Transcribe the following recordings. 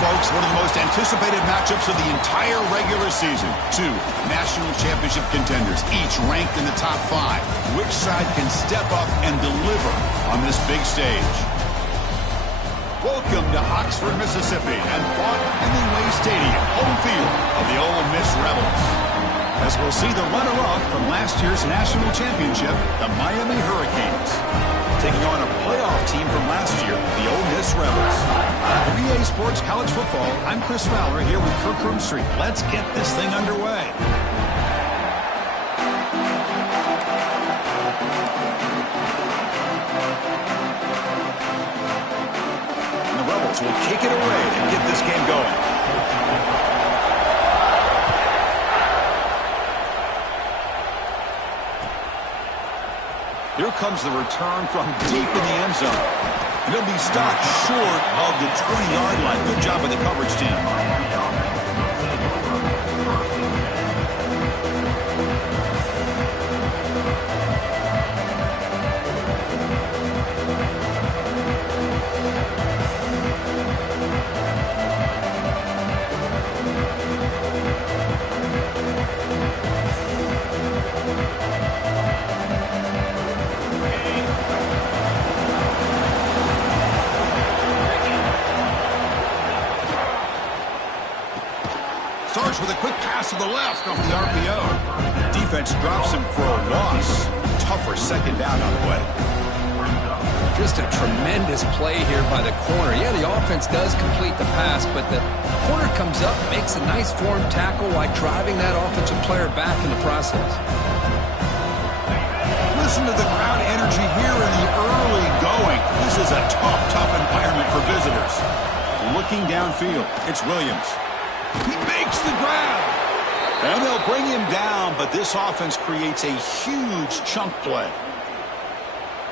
folks, one of the most anticipated matchups of the entire regular season. Two national championship contenders, each ranked in the top 5. Which side can step up and deliver on this big stage? Welcome to Oxford, Mississippi, and Vaught Hemingway Stadium, home field of the Ole Miss Rebels. As we'll see the runner-up from last year's national championship, the Miami Hurricanes, taking on a playoff team from last year, the Ole Miss Rebels. For EA Sports College Football, I'm Chris Fowler here with Kirk Street. Let's get this thing underway. And the Rebels will kick it away and get this game going. Here comes the return from deep in the end zone. And he'll be stopped short of the 20-yard line. Good job by the coverage team. Starts with a quick pass to the left off the RPO. Defense drops him for a loss. Tougher second down on the way. Just a tremendous play here by the corner. Yeah, the offense does complete the pass, but the corner comes up, makes a nice form tackle while driving that offensive player back in the process. Listen to the crowd energy here in the early going. This is a tough environment for visitors. Looking downfield, it's Williams. He makes the grab. And they'll bring him down, but this offense creates a huge chunk play.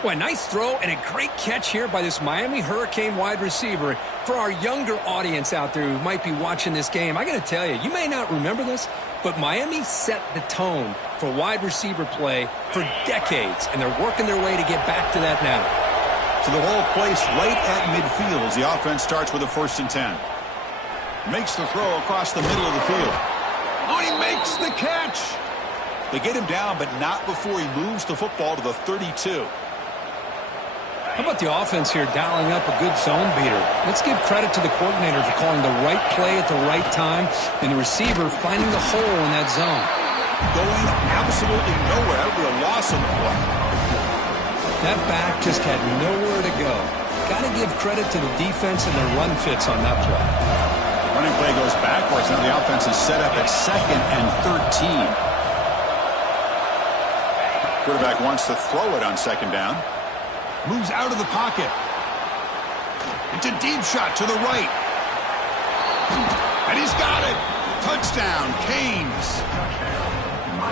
Well, a nice throw and a great catch here by this Miami Hurricane wide receiver. For our younger audience out there who might be watching this game, I got to tell you, you may not remember this, but Miami set the tone for wide receiver play for decades, and they're working their way to get back to that now. So the whole place right at midfield as the offense starts with a 1st and 10. Makes the throw across the middle of the field. Oh, he makes the catch. They get him down, but not before he moves the football to the 32. How about the offense here dialing up a good zone beater? Let's give credit to the coordinator for calling the right play at the right time and the receiver finding the hole in that zone. Going absolutely nowhere. That would be a loss on the play. That back just had nowhere to go. Got to give credit to the defense and their run fits on that play. Running play goes backwards. Now the offense is set up at 2nd and 13. Quarterback wants to throw it on 2nd down. Moves out of the pocket. It's a deep shot to the right. And he's got it. Touchdown, Canes.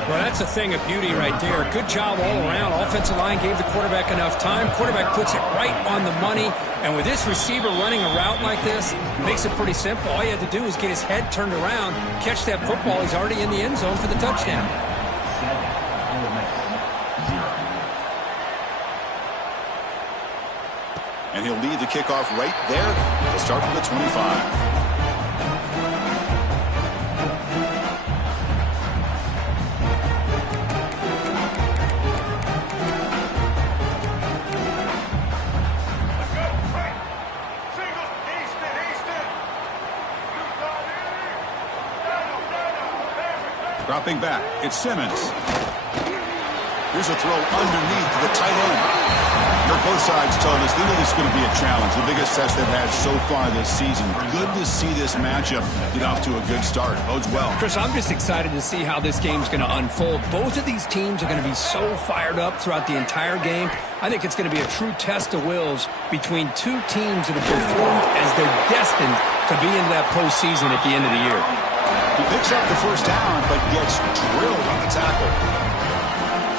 Well, that's a thing of beauty right there. Good job all around. Offensive line gave the quarterback enough time. Quarterback puts it right on the money. And with this receiver running a route like this, makes it pretty simple. All you had to do is get his head turned around, catch that football. He's already in the end zone for the touchdown. And he'll lead the kickoff right there. He'll start from the 25. Dropping back, it's Simmons. Here's a throw underneath to the tight end. Both sides told us they knew this is going to be a challenge, the biggest test they've had so far this season. Good to see this matchup get off to a good start. Bodes well. Chris, I'm just excited to see how this game's going to unfold. Both of these teams are going to be so fired up throughout the entire game. I think it's going to be a true test of wills between two teams that have performed as they're destined to be in that postseason at the end of the year. He picks up the 1st down, but gets drilled on the tackle.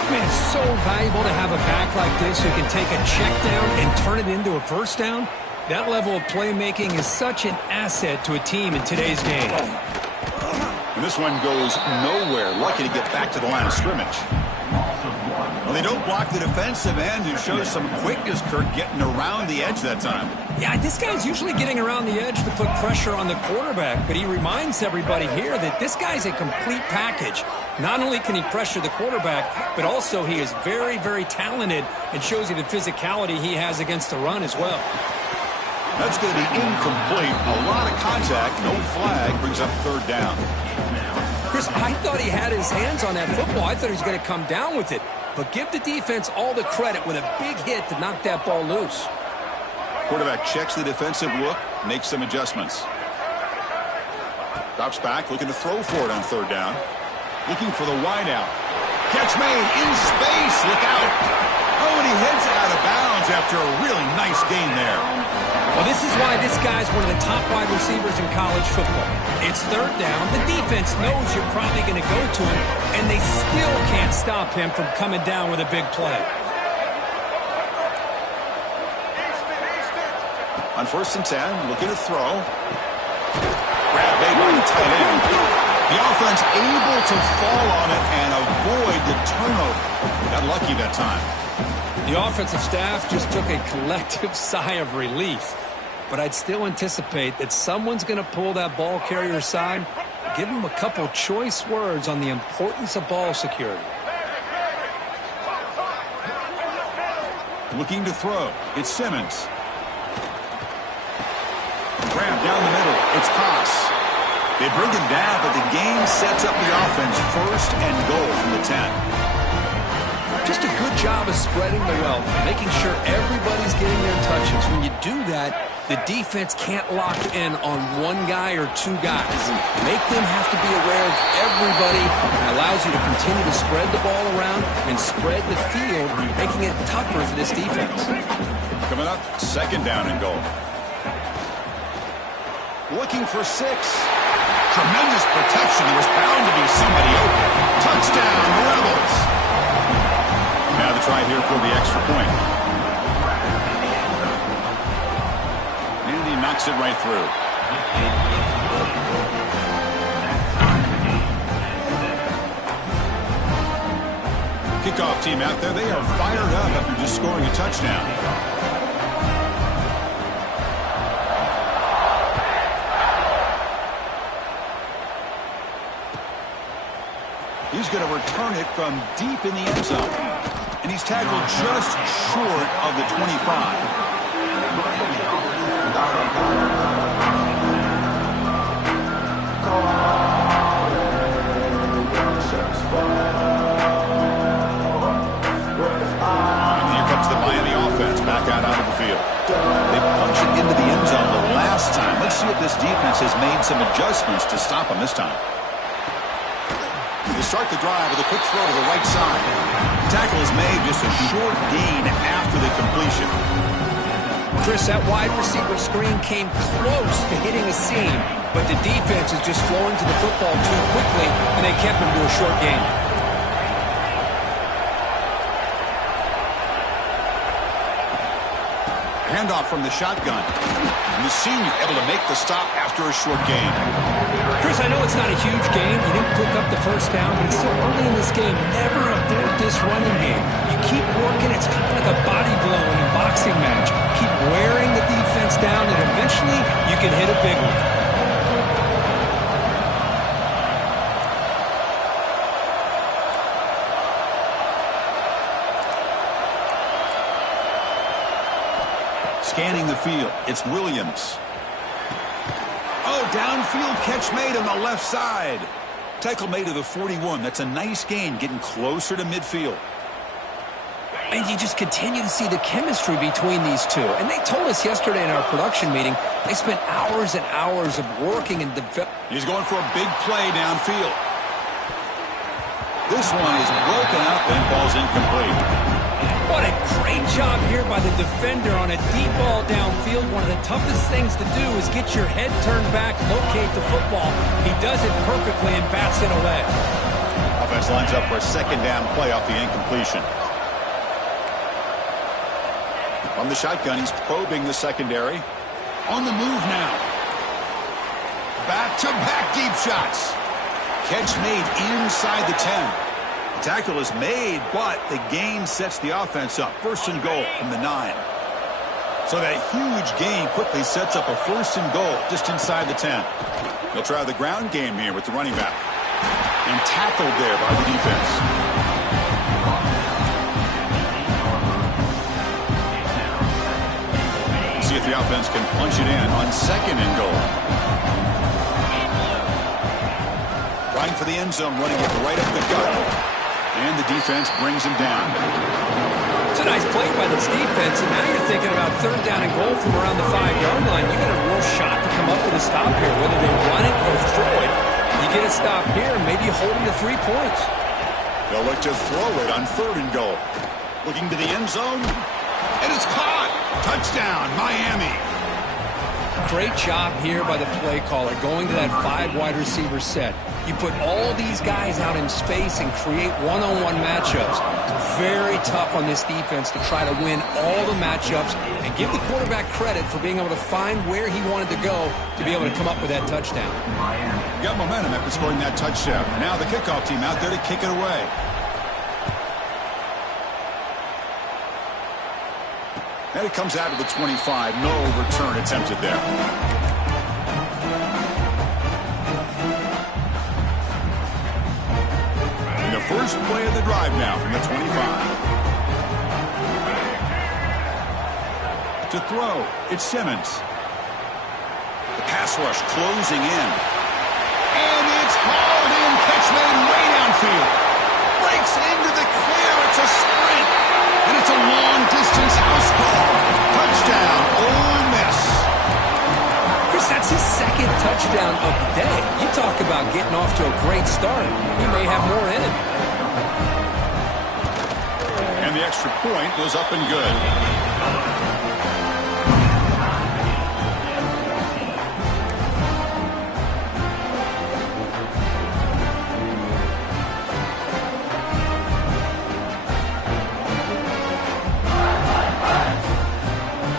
I mean, it's so valuable to have a back like this who can take a check down and turn it into a 1st down. That level of playmaking is such an asset to a team in today's game. And this one goes nowhere. Lucky to get back to the line of scrimmage. Well, they don't block the defensive end, who shows some quickness, Kirk, getting around the edge that time. Yeah, this guy's usually getting around the edge to put pressure on the quarterback, but he reminds everybody here that this guy's a complete package. Not only can he pressure the quarterback, but also he is very, very talented and shows you the physicality he has against the run as well. That's going to be incomplete. A lot of contact, no flag, brings up third down. Chris, I thought he had his hands on that football. I thought he was going to come down with it. But give the defense all the credit with a big hit to knock that ball loose. Quarterback checks the defensive look, makes some adjustments. Drops back, looking to throw for it on third down. Looking for the wideout. Catch made in space. Look out. Oh, and he heads out of bounds after a really nice gain there. Well, this is why this guy's one of the top wide receivers in college football. It's third down. The defense knows you're probably going to go to him, and they still can't stop him from coming down with a big play. On 1st and 10, looking to throw. Grab made by the tight end. The offense able to fall on it and avoid the turnover. Got lucky that time. The offensive staff just took a collective sigh of relief. But I'd still anticipate that someone's going to pull that ball carrier aside, give him a couple choice words on the importance of ball security. Looking to throw. It's Simmons. Grab down the middle. It's Pass. They bring him down, but the game sets up the offense 1st and goal from the 10. Just a good job of spreading the wealth, making sure everybody's getting their touches. When you do that, the defense can't lock in on one guy or two guys. Make them have to be aware of everybody. It allows you to continue to spread the ball around and spread the field, making it tougher for this defense. Coming up, 2nd down and goal. Looking for 6. Tremendous protection. There was bound to be somebody open. Touchdown, Rebels. Now the try here for the extra point. And he knocks it right through. Kickoff team out there. They are fired up after just scoring a touchdown. He's going to return it from deep in the end zone. And he's tackled just short of the 25. And here comes the Miami offense back out onto the field. They punched it into the end zone the last time. Let's see if this defense has made some adjustments to stop him this time. They start the drive with a quick throw to the right side. Tackle is made, just a short gain after the completion. Chris, that wide receiver screen came close to hitting a seam, but the defense is just flowing to the football too quickly, and they kept him to a short gain. Handoff from the shotgun. And the senior able to make the stop after a short gain. Chris, I know it's not a huge game. You didn't pick up the first down, but it's still early in this game. Never abort this running game. You keep working. It's kind of like a body blow in a boxing match. Keep wearing the defense down, and eventually you can hit a big one. Scanning the field, it's Williams. Oh, downfield catch made on the left side. Tackle made to the 41. That's a nice gain, getting closer to midfield. And you just continue to see the chemistry between these two. And they told us yesterday in our production meeting, they spent hours and hours of working and developing. He's going for a big play downfield. This one is broken up and falls incomplete. What a great job here by the defender on a deep ball downfield. One of the toughest things to do is get your head turned back, locate the football. He does it perfectly and bats it away. Offense lines up for a 2nd down play off the incompletion. From the shotgun, he's probing the secondary. On the move now. Back-to-back deep shots. Catch made inside the 10. Tackle is made, but the gain sets the offense up. First and goal from the 9. So that huge gain quickly sets up a first and goal just inside the 10. They'll try the ground game here with the running back. And tackled there by the defense. See if the offense can punch it in on second and goal. Trying for the end zone, running it right up the gut. And the defense brings him down. It's a nice play by this defense, and now you're thinking about third down and goal from around the 5-yard line. You got a real shot to come up with a stop here, whether they run it or throw it. You get a stop here, and maybe you hold them to 3 points. They'll look to throw it on third and goal. Looking to the end zone, and it's caught. Touchdown, Miami. Great job here by the play caller, going to that 5 wide receiver set. You put all these guys out in space and create one-on-one matchups. Very tough on this defense to try to win all the matchups and give the quarterback credit for being able to find where he wanted to go to be able to come up with that touchdown. Got momentum after scoring that touchdown. Now the kickoff team out there to kick it away. And it comes out of the 25. No return attempted there. And the first play of the drive now from the 25. To throw, it's Simmons. The pass rush closing in. And it's hauled in. Catch made way downfield. Breaks into the clear. It's a sprint. And it's a long-distance house call. Touchdown, Ole Miss. Chris, that's his second touchdown of the day. You talk about getting off to a great start. He may have more in him. And the extra point was up and good.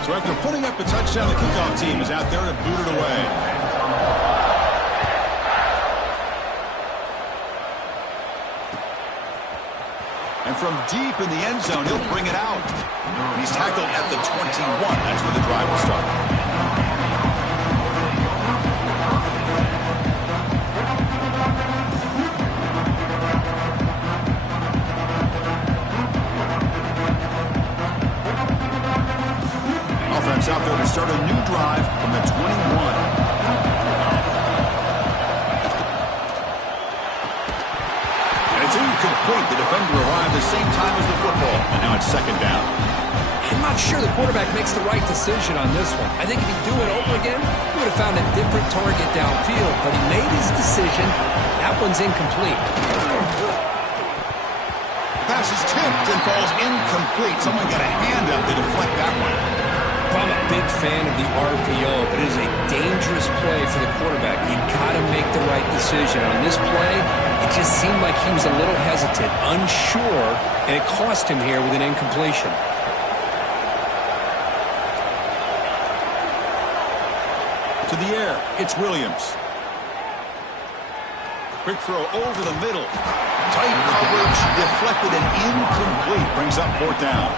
So after putting up a touchdown, the kickoff team is out there to boot it away. And from deep in the end zone, he'll bring it out. And he's tackled at the 21. That's where the drive will start. Out there to start a new drive from the 21. And it's incomplete. The defender arrived the same time as the football. And now it's second down. I'm not sure the quarterback makes the right decision on this one. I think if he'd do it over again, he would have found a different target downfield. But he made his decision. That one's incomplete. Pass is tipped and falls incomplete. Someone got a hand up to deflect that one. I'm a big fan of the RPO, but it is a dangerous play for the quarterback. You got to make the right decision. On this play, it just seemed like he was a little hesitant, unsure, and it cost him here with an incompletion. To the air, it's Williams. Quick throw over the middle. Tight coverage, deflected and incomplete. Brings up fourth down.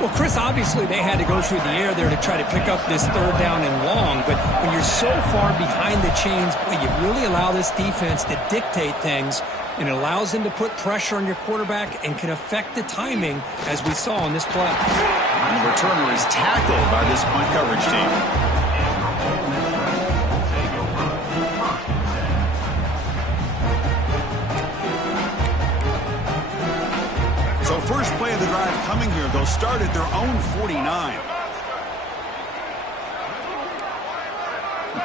Well, Chris, obviously they had to go through the air there to try to pick up this third down and long, but when you're so far behind the chains, boy, you really allow this defense to dictate things, and it allows them to put pressure on your quarterback and can affect the timing, as we saw in this play. And the returner is tackled by this punt coverage team. So first play of the drive coming here. They'll start at their own 49.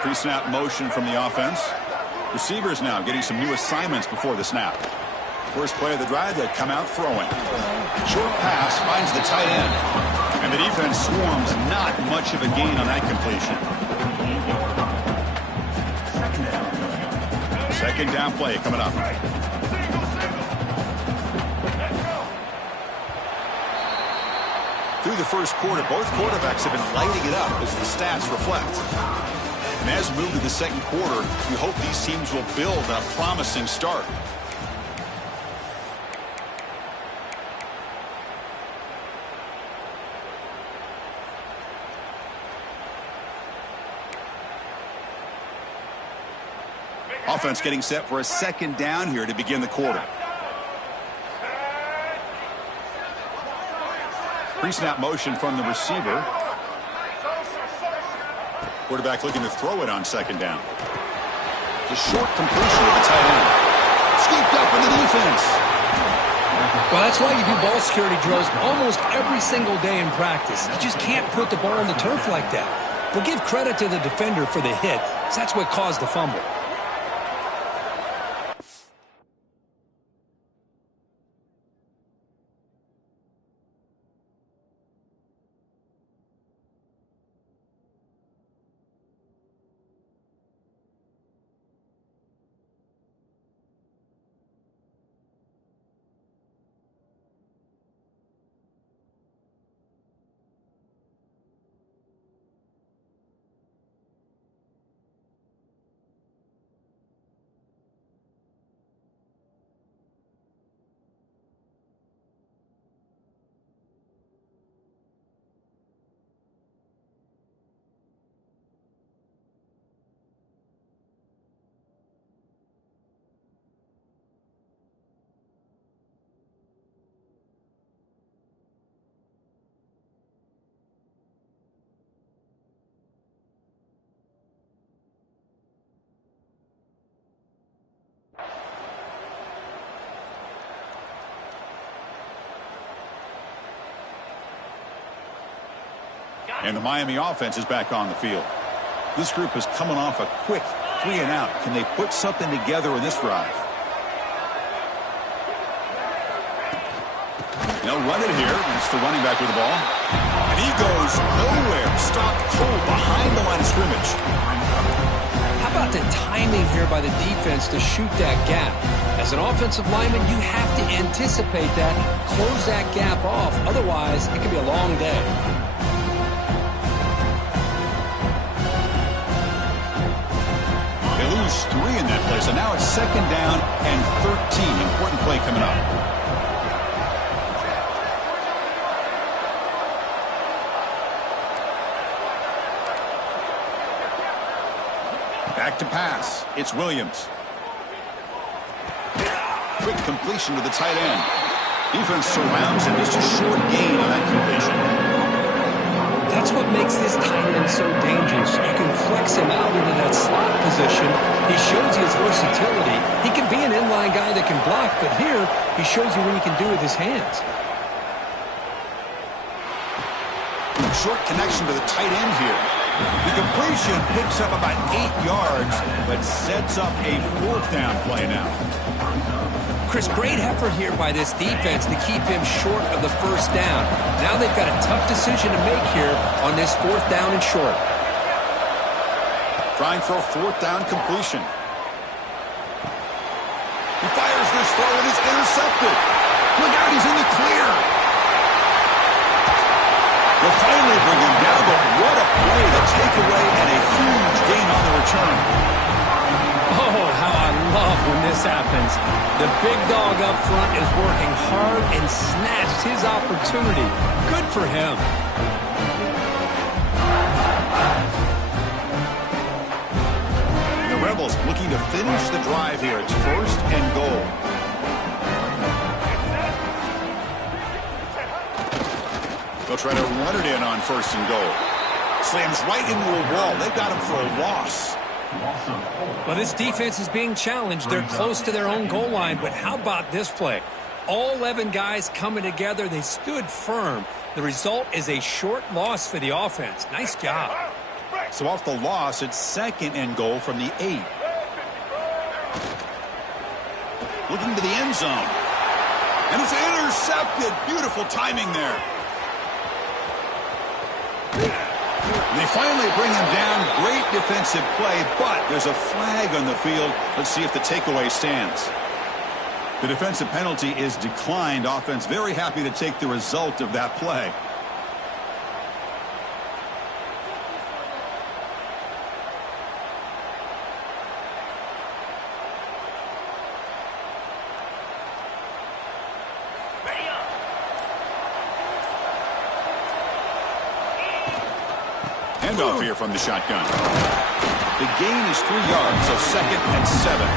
Pre-snap motion from the offense. Receivers now getting some new assignments before the snap. First play of the drive, they come out throwing. Short pass finds the tight end. And the defense swarms. Not much of a gain on that completion. Second down play coming up. Through the first quarter, both quarterbacks have been lighting it up as the stats reflect. And as we move to the second quarter, we hope these teams will build a promising start. Offense getting set for a second down here to begin the quarter. Pre-snap motion from the receiver. Quarterback looking to throw it on second down. The short completion of the tight end. Scooped up in the defense. Well, that's why you do ball security drills almost every single day in practice. You just can't put the ball on the turf like that. We'll give credit to the defender for the hit, because that's what caused the fumble. And the Miami offense is back on the field. This group is coming off a quick 3-and-out. Can they put something together in this drive? They'll run it here. It's the running back with the ball. And he goes nowhere. Stopped cold behind the line of scrimmage. How about the timing here by the defense to shoot that gap? As an offensive lineman, you have to anticipate that, close that gap off. Otherwise, it could be a long day. They lose 3 in that play, so now it's second down and 13. Important play coming up. Back to pass. It's Williams. Quick completion to the tight end. Defense surrounds him. Just a short gain on that completion. That's what makes this tight end so dangerous. You can flex him out into that slot position. He shows you his versatility. He can be an inline guy that can block, but here he shows you what he can do with his hands. Short connection to the tight end here. The completion picks up about 8 yards, but sets up a 4th down play now. Chris, great effort here by this defense to keep him short of the first down. Now they've got a tough decision to make here on this 4th down and short. Trying for a 4th down completion. He fires this throw and it's intercepted. Look out, he's in the clear. They'll finally bring him down, but what a play, the takeaway and a huge gain on the return. Oh, how I love when this happens. The big dog up front is working hard and snatched his opportunity. Good for him. The Rebels looking to finish the drive here. It's 1st and goal. They'll try to run it in on 1st and goal. Slams right into a wall. They've got him for a loss. Well, this defense is being challenged. They're close to their own goal line, but how about this play? All 11 guys coming together. They stood firm. The result is a short loss for the offense. Nice job. So off the loss, it's 2nd and goal from the 8. Looking to the end zone. And it's intercepted. Beautiful timing there. They finally bring him down. Great defensive play, but there's a flag on the field. Let's see if the takeaway stands. The defensive penalty is declined. Offense very happy to take the result of that play. Handoff here from the shotgun. The gain is 3 yards, so 2nd and 7.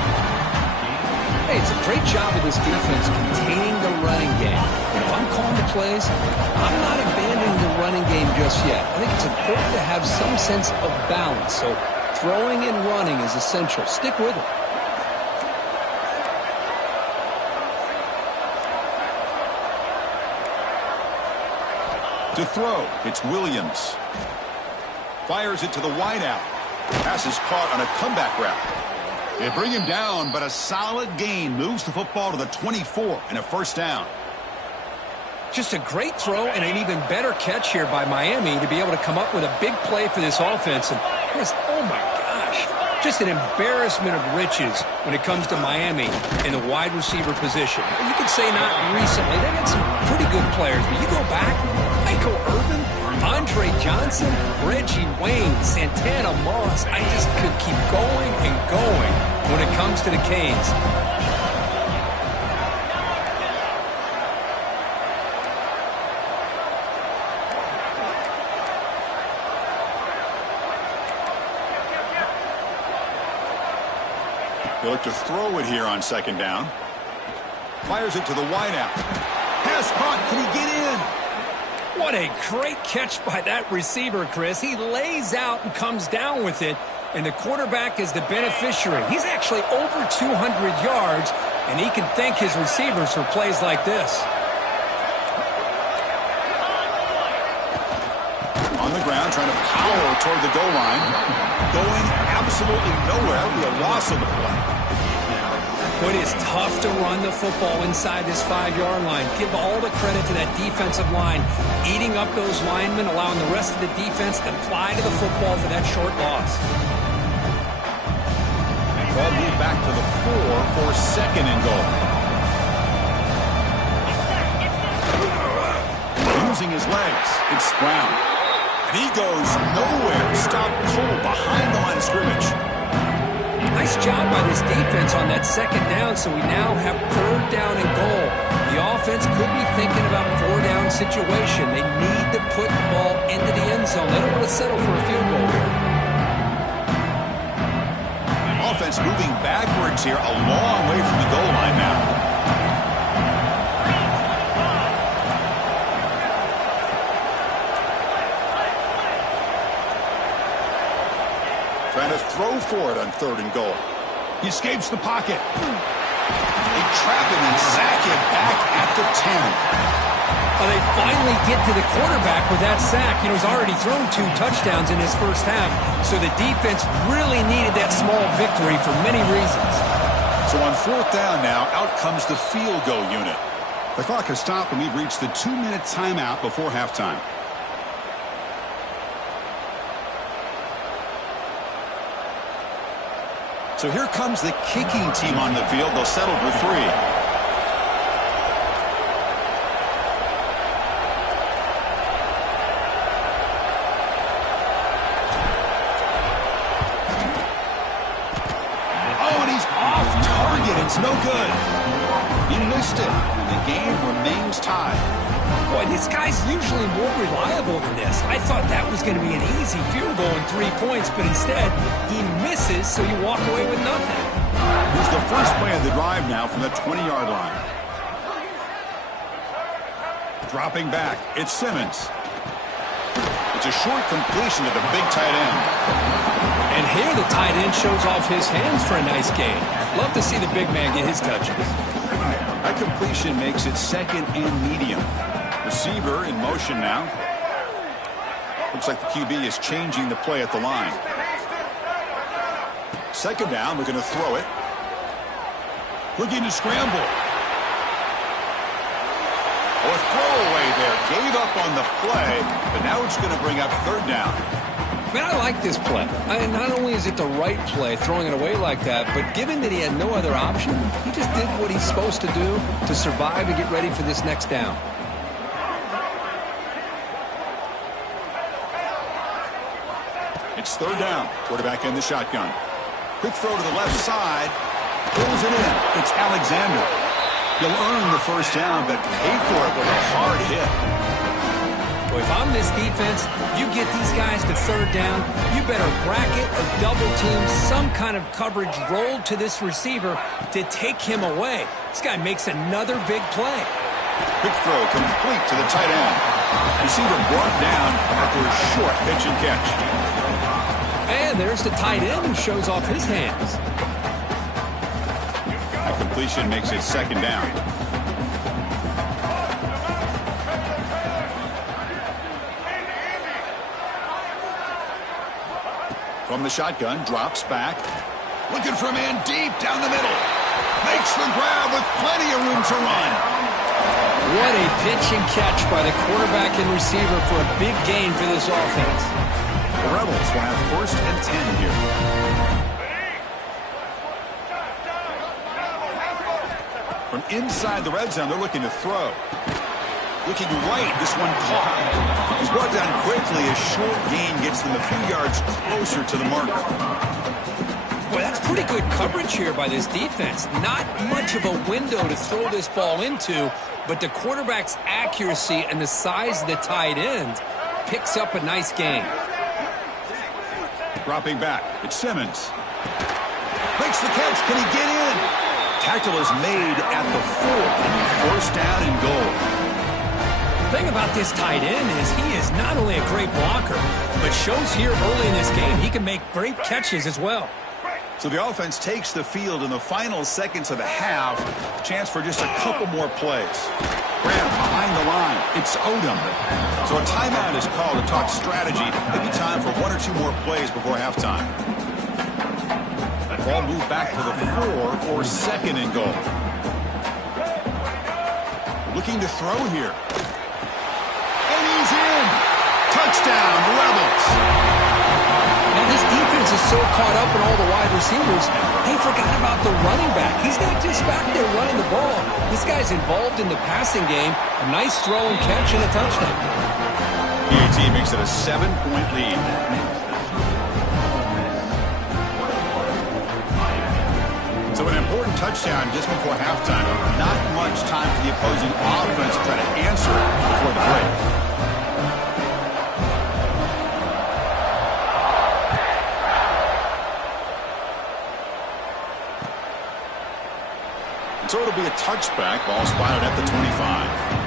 Hey, it's a great job of this defense containing the running game. If I'm calling the plays, I'm not abandoning the running game just yet. I think it's important to have some sense of balance. So throwing and running is essential. Stick with it. To throw, it's Williams. Fires it to the wideout. Pass is caught on a comeback route. They bring him down, but a solid gain moves the football to the 24 and a first down. Just a great throw and an even better catch here by Miami to be able to come up with a big play for this offense. And oh my gosh, just an embarrassment of riches when it comes to Miami in the wide receiver position. You could say not recently. They've had some pretty good players, but you go back, Michael Irvin, Andre Johnson, Reggie Wayne, Santana Moss. I just could keep going and going when it comes to the Canes. They look to throw it here on 2nd down. Fires it to the wideout. Pass caught. Can he get in? What a great catch by that receiver, Chris. He lays out and comes down with it, and the quarterback is the beneficiary. He's actually over 200 yards, and he can thank his receivers for plays like this. On the ground, trying to power toward the goal line. Going absolutely nowhere. It'll be a loss on the play. But it's tough to run the football inside this 5-yard line. Give all the credit to that defensive line, eating up those linemen, allowing the rest of the defense to fly to the football for that short loss. Ball moved back to the 4 for 2nd and goal. Using his legs, it's Brown. And he goes nowhere. Stopped cold behind the line of scrimmage. Nice job by this defense on that 2nd down, so we now have 3rd down and goal. The offense could be thinking about a 4-down situation. They need to put the ball into the end zone. They don't want to settle for a field goal here. Offense moving backwards here, a long way from the goal line now. Trying to throw for it on 3rd and goal. He escapes the pocket. They trap him and sack him back at the 10. Well, they finally get to the quarterback with that sack. You know, he's already thrown 2 touchdowns in his first half, so the defense really needed that small victory for many reasons. So on 4th down now, out comes the field goal unit. The clock has stopped and we've reached the 2-minute timeout before halftime. So here comes the kicking team on the field. They'll settle for 3. Oh, and he's off target. It's no good. He missed it, and the game remains tied. Boy, this guy's usually more reliable than this. I thought that was going to be an easy field goal and 3 points, but instead, he misses, so you walk away with nothing. Here's the first play of the drive now from the 20-yard line. Dropping back, it's Simmons. It's a short completion to the big tight end. And here the tight end shows off his hands for a nice gain. Love to see the big man get his touches. That completion makes it 2nd and medium. Receiver in motion now. Looks like the QB is changing the play at the line. 2nd down, looking to throw it. Looking to scramble. Oh, a throwaway there. Gave up on the play, but now it's going to bring up 3rd down. Man, I like this play. Not only is it the right play, throwing it away like that, but given that he had no other option, he just did what he's supposed to do to survive and get ready for this next down. It's 3rd down. Quarterback in the shotgun. Quick throw to the left side. Pulls it in. It's Alexander. He'll earn the first down, but pay for it with a hard hit. Well, if I'm this defense, you get these guys to third down, you better bracket or double team some kind of coverage rolled to this receiver to take him away. This guy makes another big play. Quick throw complete to the tight end. Receiver brought down after a short pitch and catch. And there's the tight end who shows off his hands. That completion makes it second down. From the shotgun, drops back. Looking for a man deep down the middle. Makes the grab with plenty of room to run. What a pitch and catch by the quarterback and receiver for a big gain for this offense. The Rebels will have first and 10 here. From inside the red zone, they're looking to throw. Looking right, this one caught. He's brought down quickly. A short gain gets them a few yards closer to the marker. Well, that's pretty good coverage here by this defense. Not much of a window to throw this ball into, but the quarterback's accuracy and the size of the tight end picks up a nice gain. Dropping back, it's Simmons. Makes the catch. Can he get in? Tackle is made at the 4. First down and goal. The thing about this tight end is he is not only a great blocker, but shows here early in this game he can make great catches as well. So the offense takes the field in the final seconds of the half. Chance for just a couple more plays. Graham behind the line. It's Odom. So a timeout is called to talk strategy. Maybe time for 1 or 2 more plays before halftime. Ball moved back to the 4 for second and goal. Looking to throw here. And he's in. Touchdown, Rebels. Now this defense is so caught up in all the wide receivers, they forgot about the running back. He's not just back there running the ball. This guy's involved in the passing game. A nice throw and catch and a touchdown. PAT makes it a 7-point lead. So an important touchdown just before halftime. Not much time for the opposing offense to try to answer it before the break. So it'll be a touchback. Ball spotted at the 25.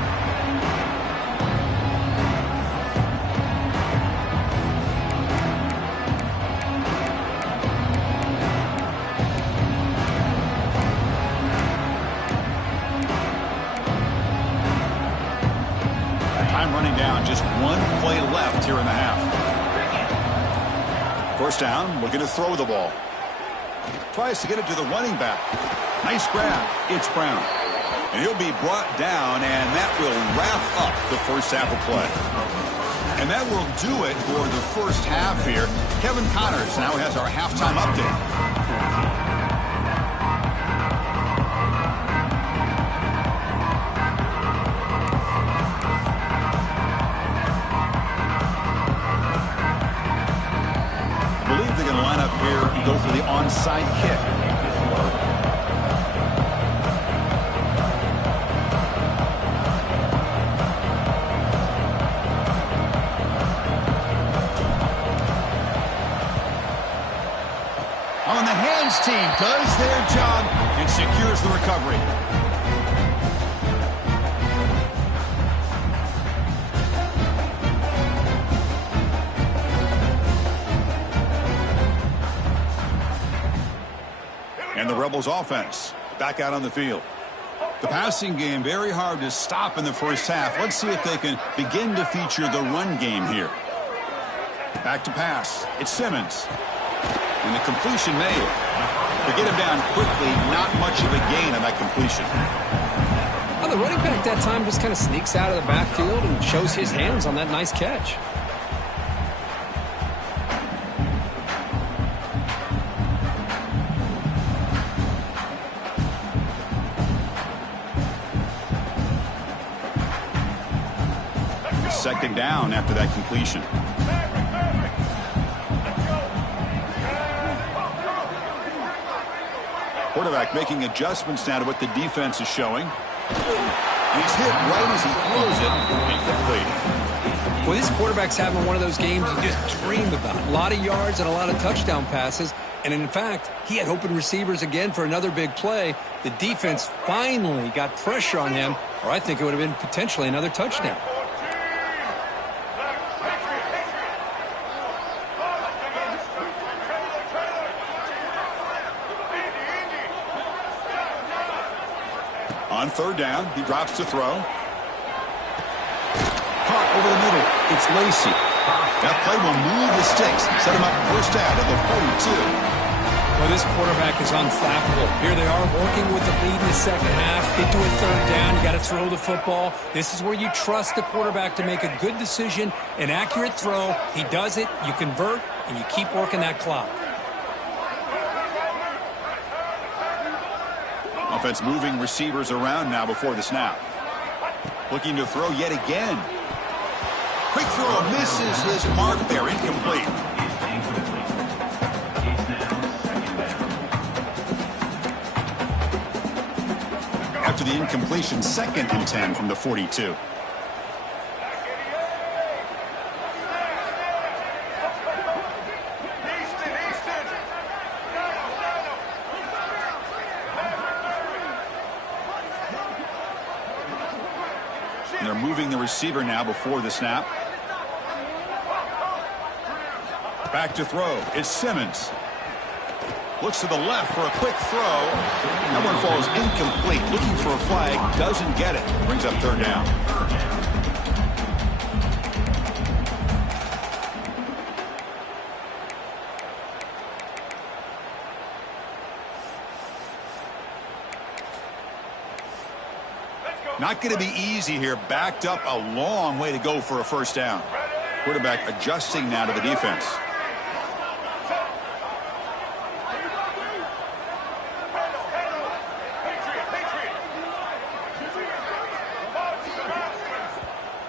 Time running down. Just 1 play left here in the half. First down. Looking to throw the ball. Tries to get it to the running back. Nice grab. It's Brown. And he'll be brought down, and that will wrap up the first half of play. And that will do it for the first half here. Kevin Connors now has our halftime update. I believe they're going to line up here and go for the onside kick. On the hands team does their job and secures the recovery. And the Rebels offense back out on the field. The passing game very hard to stop in the first half. Let's see if they can begin to feature the run game here. Back to pass. It's Simmons. And the completion made. To get him down quickly, not much of a gain on that completion. Well, the running back that time just kind of sneaks out of the backfield and shows his hands on that nice catch. Second down after that completion. Quarterback making adjustments now to what the defense is showing. He's hit right as he throws it. Incomplete. Well, this quarterback's having one of those games you just dream about. A lot of yards and a lot of touchdown passes. And in fact, he had open receivers again for another big play. The defense finally got pressure on him, or I think it would have been potentially another touchdown. On third down, he drops to throw. Caught over the middle. It's Lacy. That play will move the sticks. Set him up first down at the 42. Well, this quarterback is unflappable. Here they are working with the lead in the second half. Get to a third down. You got to throw the football. This is where you trust the quarterback to make a good decision, an accurate throw. He does it. You convert, and you keep working that clock. Offense moving receivers around now before the snap. Looking to throw yet again. Quick throw misses his mark there. Incomplete. After the incompletion, 2nd and 10 from the 42. And they're moving the receiver now before the snap. Back to throw. It's Simmons. Looks to the left for a quick throw. That one falls incomplete. Looking for a flag. Doesn't get it. Brings up third down. Not going to be easy here. Backed up a long way to go for a first down. Quarterback adjusting now to the defense.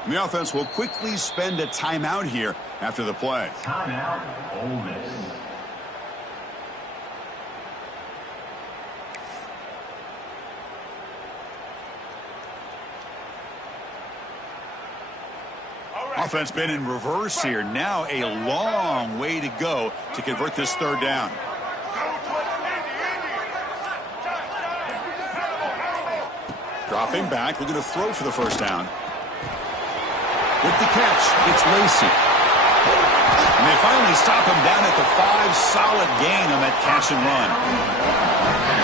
The offense will quickly spend a timeout here after the play. Timeout, Ole Miss. Offense been in reverse here. Now a long way to go to convert this third down. Dropping back, looking to throw for the first down. With the catch, it's Lacy. And they finally stop him down at the 5. Solid gain on that catch and run.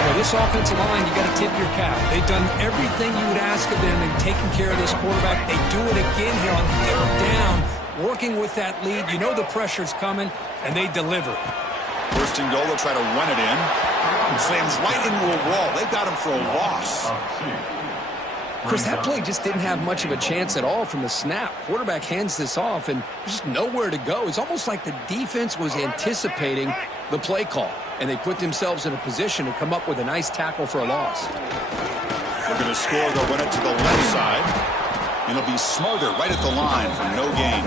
Well, this offensive line, you got to tip your cap. They've done everything you would ask of them in taking care of this quarterback. They do it again here on third down, working with that lead. You know the pressure's coming, and they deliver. First and goal, they'll try to run it in. Slams right into a wall. They got him for a loss. Chris, that play just didn't have much of a chance at all from the snap. Quarterback hands this off, and there's just nowhere to go. It's almost like the defense was anticipating the play call, and they put themselves in a position to come up with a nice tackle for a loss. Looking to score, they'll run it to the left side. And it'll be Smother right at the line for no gain.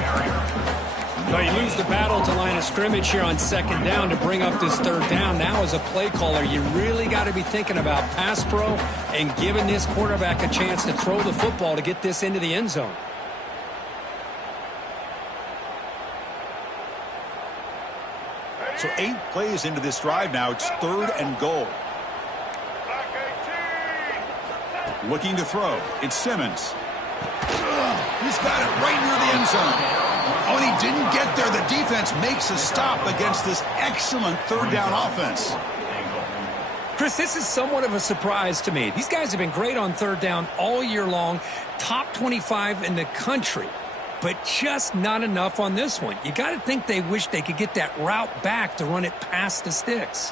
Now you lose the battle to line of scrimmage here on second down to bring up this third down. Now as a play caller, you really got to be thinking about pass pro and giving this quarterback a chance to throw the football to get this into the end zone. So 8 plays into this drive now. It's 3rd and goal. Looking to throw. It's Simmons. He's got it right near the end zone. Oh, and he didn't get there. The defense makes a stop against this excellent third down offense. Chris, this is somewhat of a surprise to me. These guys have been great on third down all year long. Top 25 in the country. But just not enough on this one. You got to think they wish they could get that route back to run it past the sticks.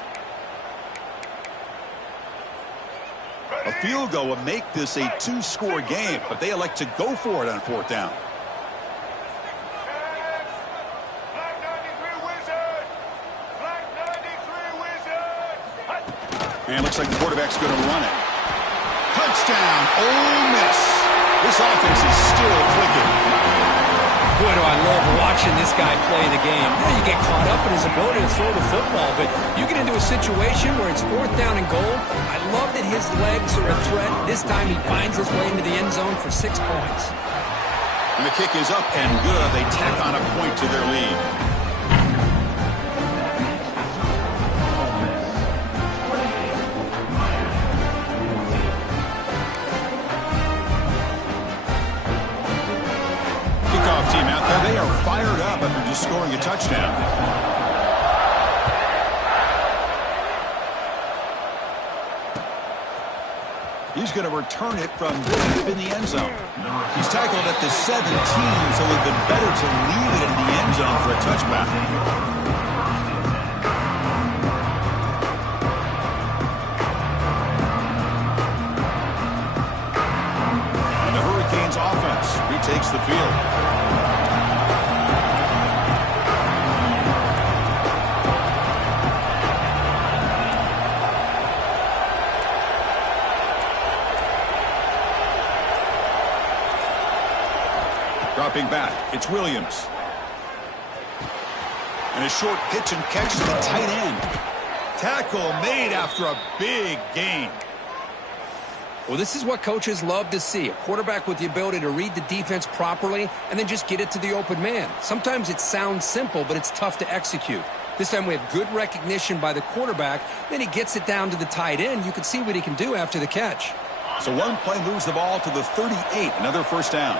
A field goal would make this a 2-score game, but they elect to go for it on 4th down. And looks like the quarterback's going to run it. Touchdown, Ole Miss. This offense is still clicking. Boy, do I love watching this guy play the game. Yeah, you get caught up in his ability to throw the football, but you get into a situation where it's 4th down and goal. I love that his legs are a threat. This time he finds his way into the end zone for 6 points. And the kick is up and good. They tack on a point to their lead. Kickoff team out there. They are fired up after just scoring a touchdown. He's going to return it from deep in the end zone. He's tackled at the 17, so it would have been better to leave it in the end zone for a touchback. And the Hurricanes offense retakes the field. Dropping back, it's Williams. And a short pitch and catch to the tight end. Tackle made after a big gain. Well, this is what coaches love to see. A quarterback with the ability to read the defense properly and then just get it to the open man. Sometimes it sounds simple, but it's tough to execute. This time we have good recognition by the quarterback. Then he gets it down to the tight end. You can see what he can do after the catch. So one play moves the ball to the 38, another first down.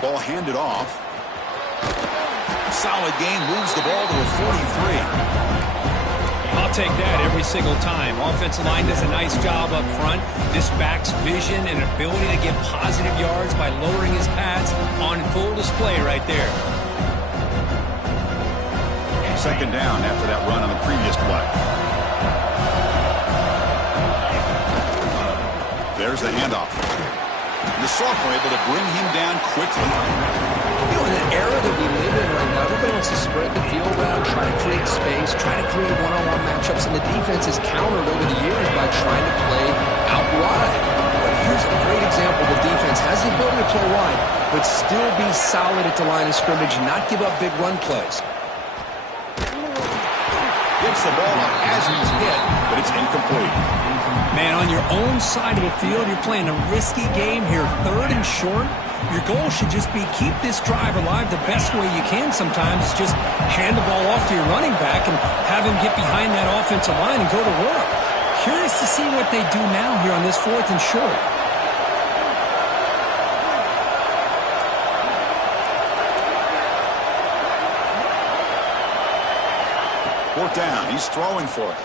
Ball handed off. Solid gain, moves the ball to a 43. I'll take that every single time. Offensive line does a nice job up front. This back's vision and ability to get positive yards by lowering his pads on full display right there. Second down after that run on the previous play. There's the handoff. The sophomore able to bring him down quickly. You know, in the era that we live in right now, everybody wants to spread the field around, try to create space, try to create one-on-one matchups, and the defense has countered over the years by trying to play out wide. But here's a great example. The defense has the ability to play wide, but still be solid at the line of scrimmage and not give up big run plays. Gets the ball up as he's hit, but it's incomplete. Man, on your own side of the field, you're playing a risky game here. Third and short. Your goal should just be keep this drive alive the best way you can sometimes. Just hand the ball off to your running back and have him get behind that offensive line and go to work. Curious to see what they do now here on this fourth and short. Fourth down, he's throwing for it.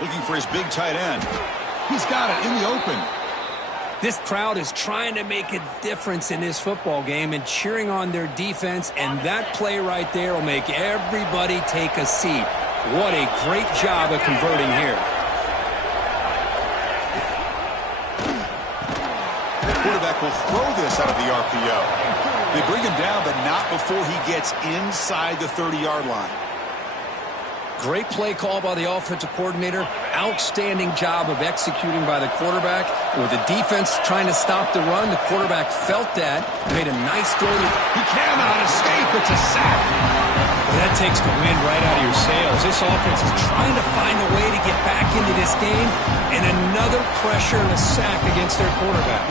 Looking for his big tight end. He's got it in the open. This crowd is trying to make a difference in this football game and cheering on their defense, and that play right there will make everybody take a seat. What a great job of converting here. The quarterback will throw this out of the RPO. They bring him down, but not before he gets inside the 30-yard line. Great play call by the offensive coordinator. Outstanding job of executing by the quarterback. With the defense trying to stop the run, the quarterback felt that, made a nice throw. He cannot escape. It's a sack. Well, that takes the wind right out of your sails. This offense is trying to find a way to get back into this game, and another pressure and a sack against their quarterback.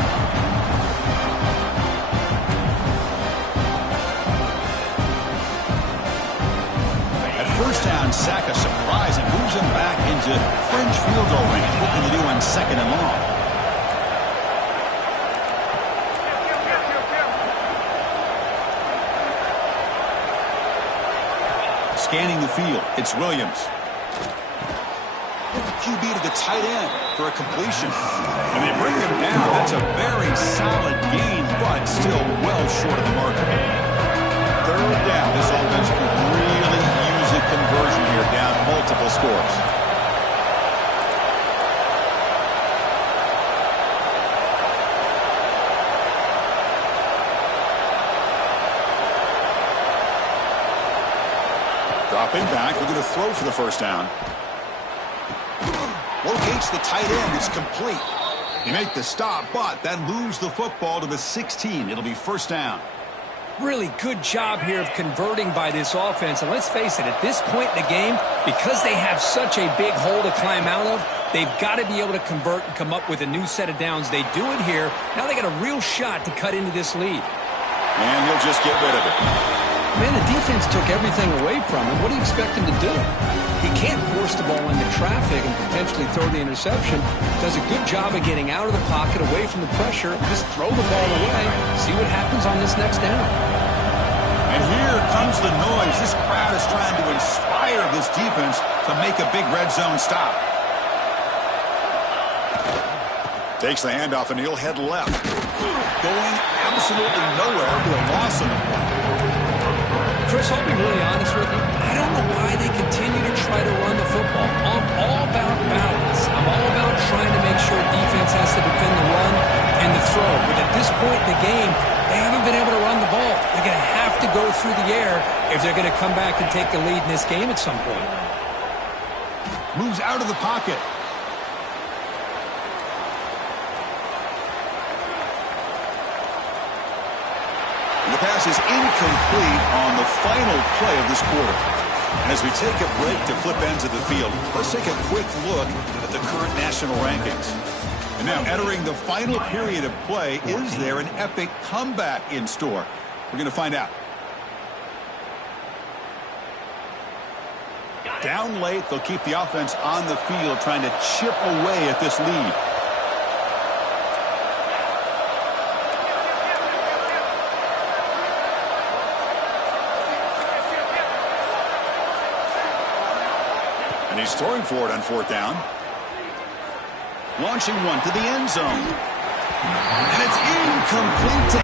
First down, sack, a surprise, and moves him back into fringe field goal range. What can you do on second and long? Scanning the field, it's Williams. QB to the tight end for a completion. And they bring him down. That's a very solid gain, but still well short of the mark. Third down, this offense could really use a conversion here, down multiple scores. Dropping back, looking to throw for the first down. Locates the tight end, it's complete. They make the stop, but that moves the football to the 16. It'll be first down. Really good job here of converting by this offense. And let's face it, at this point in the game, because they have such a big hole to climb out of, they've got to be able to convert and come up with a new set of downs. They do it here. Now they got a real shot to cut into this lead. And he'll just get rid of it. Man, the defense took everything away from him. What do you expect him to do? He can't force the ball into traffic and potentially throw the interception. Does a good job of getting out of the pocket, away from the pressure. Just throw the ball away. See what happens on this next down. And here comes the noise. This crowd is trying to inspire this defense to make a big red zone stop. Takes the handoff, and he'll head left. Going absolutely nowhere with a loss in the play. Chris, I'll be really honest with you. I don't know why they continue to try to run the football. I'm all about balance. I'm all about trying to make sure defense has to defend the run and the throw. But at this point in the game, they haven't been able to run the ball. They're going to have to go through the air if they're going to come back and take the lead in this game at some point. Moves out of the pocket. The pass is incomplete on the final play of this quarter. And as we take a break to flip ends of the field, let's take a quick look at the current national rankings. And now entering the final period of play, is there an epic comeback in store? We're going to find out. Down late, they'll keep the offense on the field trying to chip away at this lead. And he's throwing for it on fourth down. Launching one to the end zone. And it's incomplete.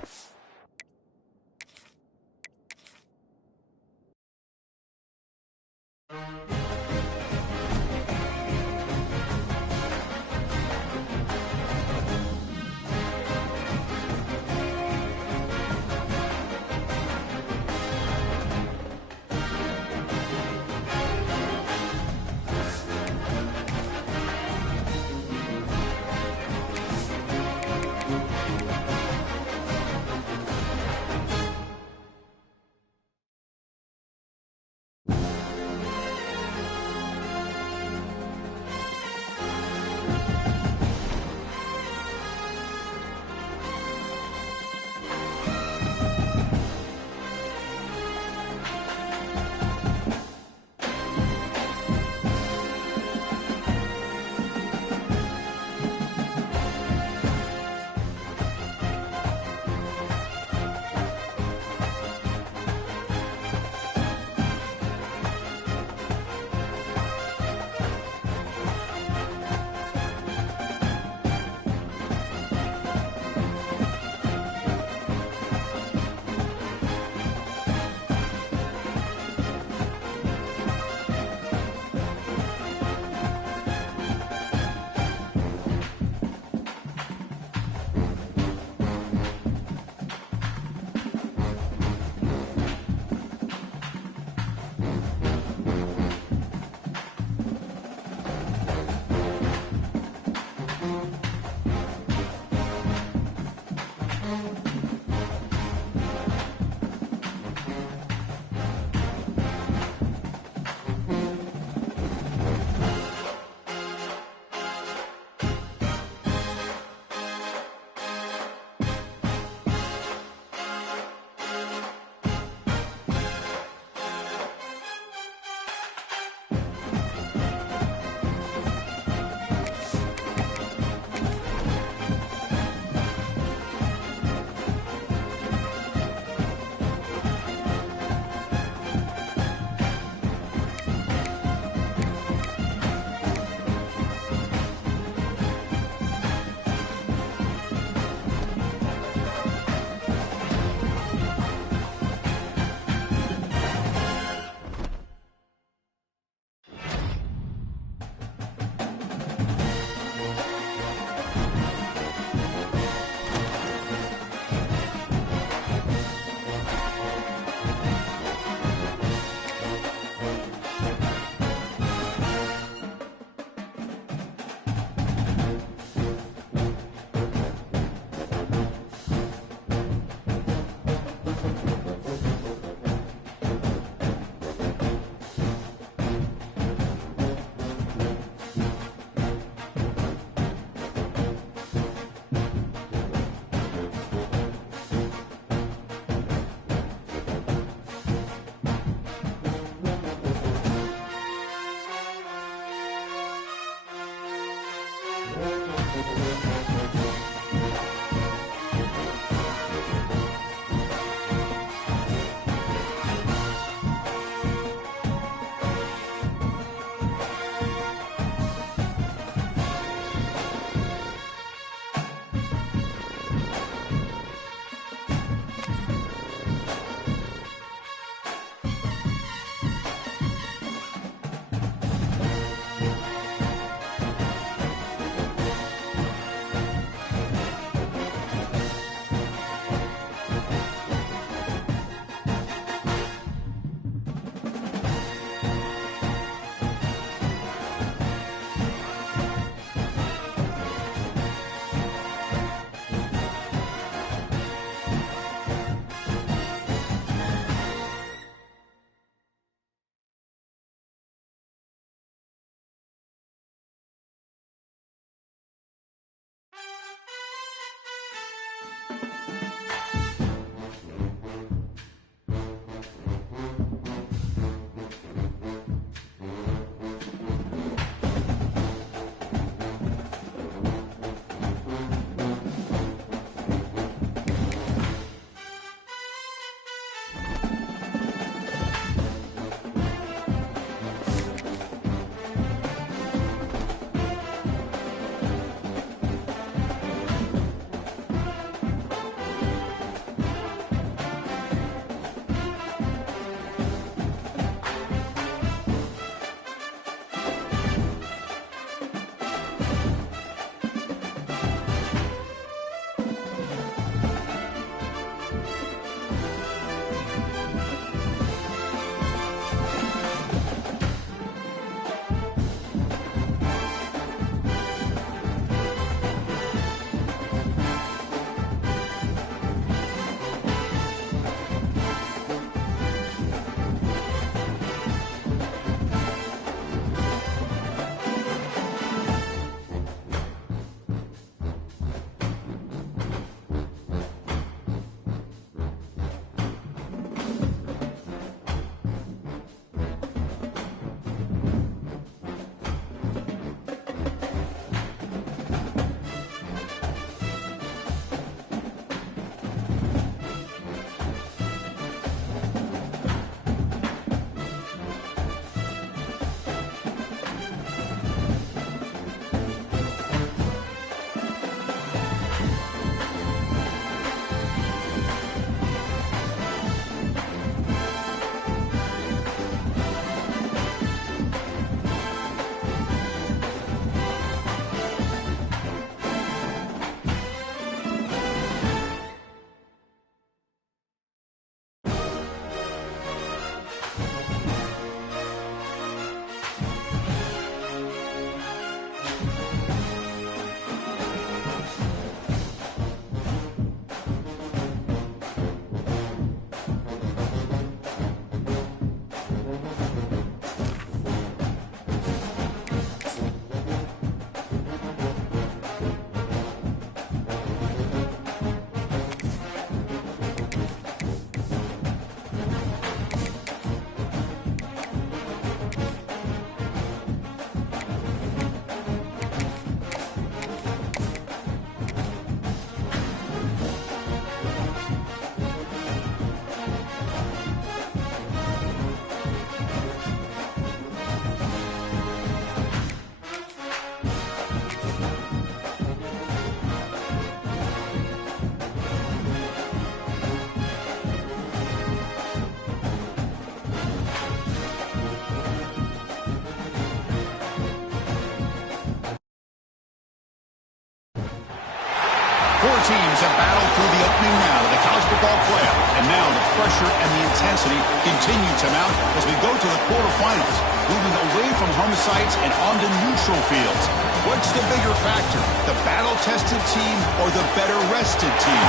Four teams have battled through the opening round of the college football playoff, and now the pressure and the intensity continue to mount as we go to the quarterfinals, moving away from home sites and onto neutral fields. What's the bigger factor, the battle-tested team or the better-rested team?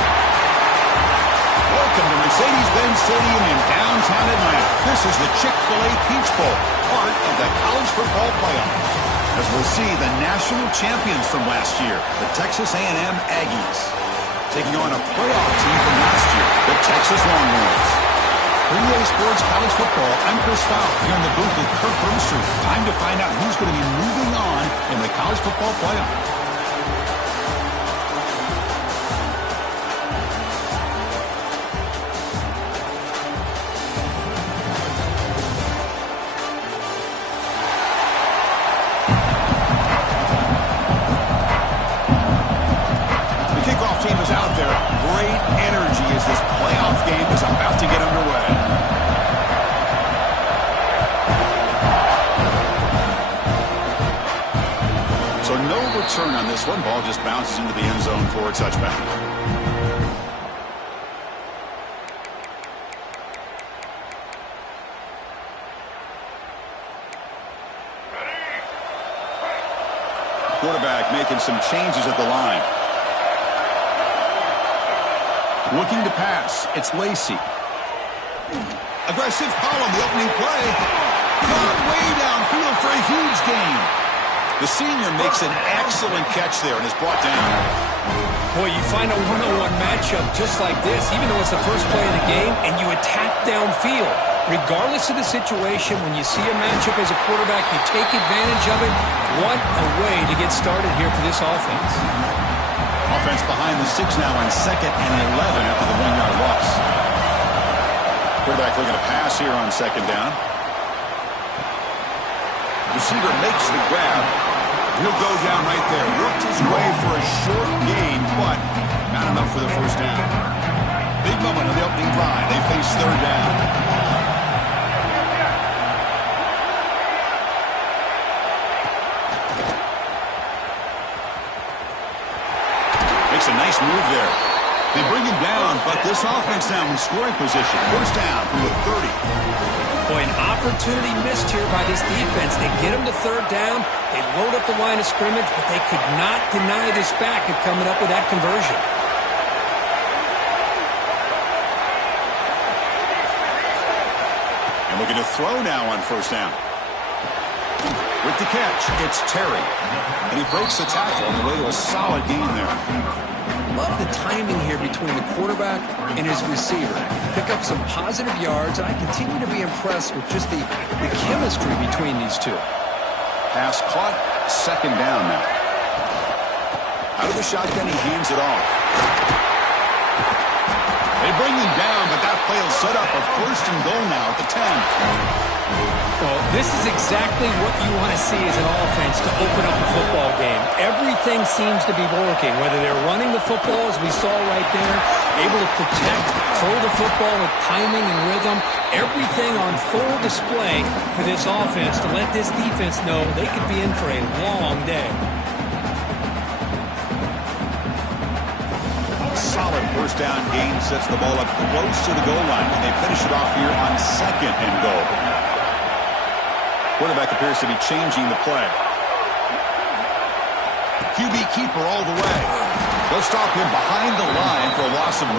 Welcome to Mercedes-Benz Stadium in downtown Atlanta. This is the Chick-fil-A Peach Bowl, part of the college football playoff. As we'll see the national champions from last year, the Texas A&M Aggies, taking on a playoff team from last year, the Texas Longhorns. For EA Sports College Football, I'm Chris Fowl here in the booth with Kirk Broomstreet. Time to find out who's going to be moving on in the college football playoff. Team is out there. Great energy as this playoff game is about to get underway. So no return on this one. Ball just bounces into the end zone for a touchback. Quarterback making some changes at the line. Looking to pass. It's Lacey. Aggressive call on the opening play. Gone way downfield for a huge gain. The senior makes an excellent catch there and is brought down. Boy, you find a one-on-one matchup just like this, even though it's the first play of the game, and you attack downfield. Regardless of the situation, when you see a matchup as a quarterback, you take advantage of it. What a way to get started here for this offense. Offense behind the 6 now on 2nd and 11 after the 1-yard loss. Quarterback looking to pass here on 2nd down. Receiver makes the grab. He'll go down right there. Worked his way for a short gain, but not enough for the first down. Big moment on the opening drive. They face 3rd down. Makes a nice move there. They bring him down, but this offense now in scoring position. First down from the 30. Boy, an opportunity missed here by this defense. They get him to 3rd down. They load up the line of scrimmage, but they could not deny this back of coming up with that conversion. And looking to throw now on 1st down. With the catch, it's Terry. And he breaks the tackle on the way to a solid gain there. Love the timing here between the quarterback and his receiver. Pick up some positive yards, and I continue to be impressed with just the chemistry between these two. Pass caught, 2nd down now. Out of the shotgun, he hands it off. They bring him down, but that play will set up a 1st and goal now at the 10. Well, this is exactly what you want to see as an offense to open up a football game. Everything seems to be working, whether they're running the football, as we saw right there, able to protect, throw the football with timing and rhythm, everything on full display for this offense to let this defense know they could be in for a long day. Solid 1st down gain sets the ball up close to the goal line, and they finish it off here on 2nd and goal. Quarterback appears to be changing the play. QB keeper all the way. They'll stop him behind the line for a loss of 1.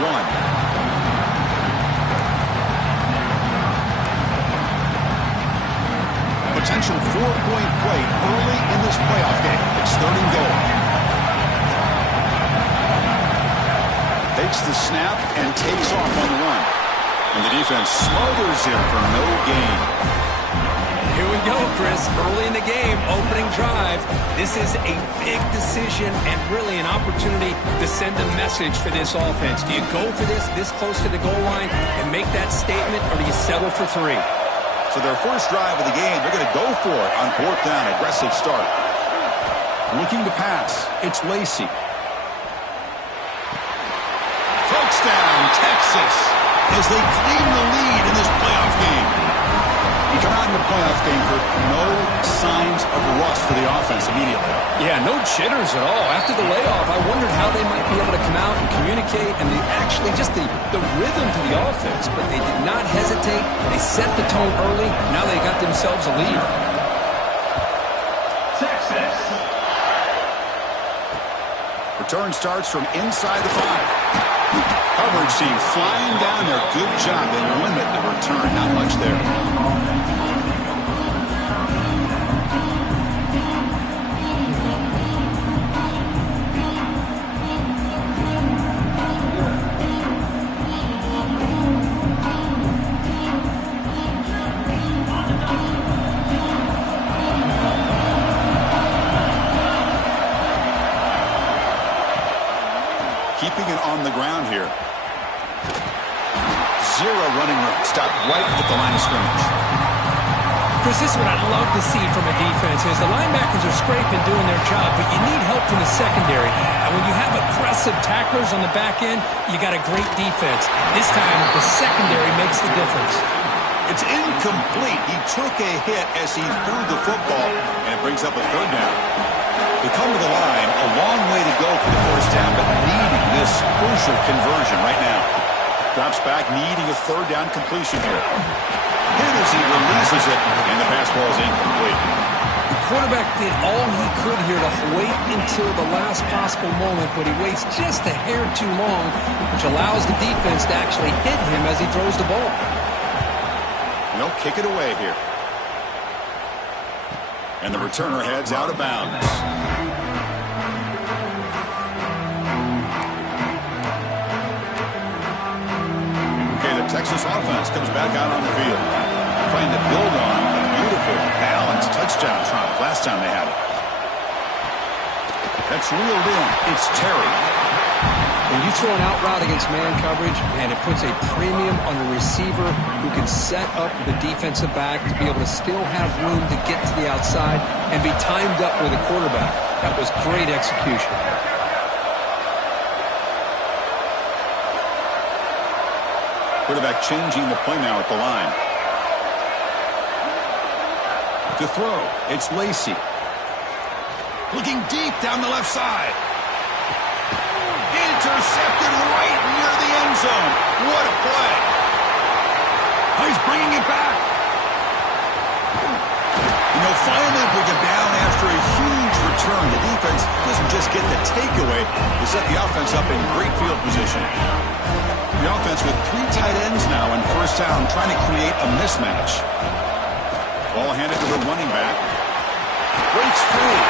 Potential 4-point play early in this playoff game. It's 3rd and goal. Takes the snap and takes off on the run. And the defense smothers him for no gain. Here we go, Chris. Early in the game, opening drive. This is a big decision and really an opportunity to send a message for this offense. Do you go for this close to the goal line and make that statement, or do you settle for 3? So their first drive of the game, they're going to go for it on 4th down. Aggressive start. Looking to pass. It's Lacey. Touchdown, Texas, as they claim the lead in this playoff game. You come out in the playoff game for no signs of rust for the offense immediately. Yeah, no jitters at all. After the layoff, I wondered how they might be able to come out and communicate and actually just the rhythm to the offense. But they did not hesitate. They set the tone early. Now they got themselves a lead. Texas. Return starts from inside the 5. Coverage team flying down there. Good job. They limit the return. Not much there. Keeping it on the ground here. 0 running room. Stop right at the line of scrimmage. Chris, this is what I'd love to see from a defense is the linebackers are scraping, doing their job, but you need help from the secondary. And when you have aggressive tacklers on the back end, you got a great defense. This time, the secondary makes the difference. It's incomplete. He took a hit as he threw the football, and it brings up a 3rd down. They come to the line, a long way to go for the first down, but needing this crucial conversion right now. Drops back, needing a 3rd down completion here. Hit as he releases it, and the pass ball is incomplete. The quarterback did all he could here to wait until the last possible moment, but he waits just a hair too long, which allows the defense to actually hit him as he throws the ball. And they'll kick it away here. And the returner heads out of bounds. Okay, the Texas offense comes back out on the field. Trying to build on a beautiful, balanced touchdown drive last time they had it. That's reeled in. It's Terry. When you throw an out route against man coverage, man, it puts a premium on a receiver who can set up the defensive back to be able to still have room to get to the outside and be timed up with a quarterback. That was great execution. Quarterback changing the play now at the line. To throw, it's Lacy. Looking deep down the left side. Intercepted right near the end zone. What a play. He's bringing it back. And they'll finally bring him down after a huge return. The defense doesn't just get the takeaway. They set the offense up in great field position. The offense with 3 tight ends now in first down, trying to create a mismatch. Ball handed to the running back. Breaks free.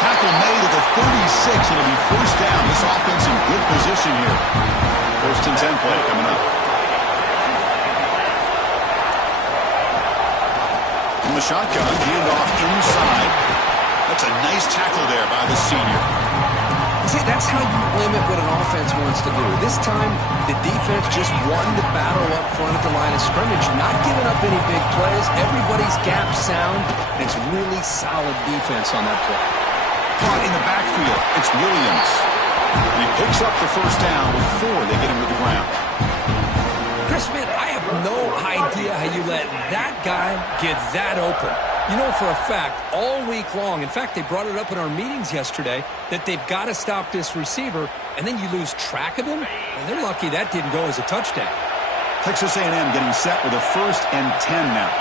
Tackle made at the 36. It'll be first down. This offense in good position here. First and 10 play coming up. From the shotgun, hand off inside. That's a nice tackle there by the senior. See, that's how you limit what an offense wants to do. This time, the defense just won the battle up front at the line of scrimmage, not giving up any big plays. Everybody's gap sound, and it's really solid defense on that play. Caught in the backfield, it's Williams. And he picks up the first down before they get him to the ground. Chris, man, I have no idea how you let that guy get that open. You know for a fact, all week long, in fact, they brought it up in our meetings yesterday, that they've got to stop this receiver, and then you lose track of him, and they're lucky that didn't go as a touchdown. Texas A&M getting set with a first and 10 now.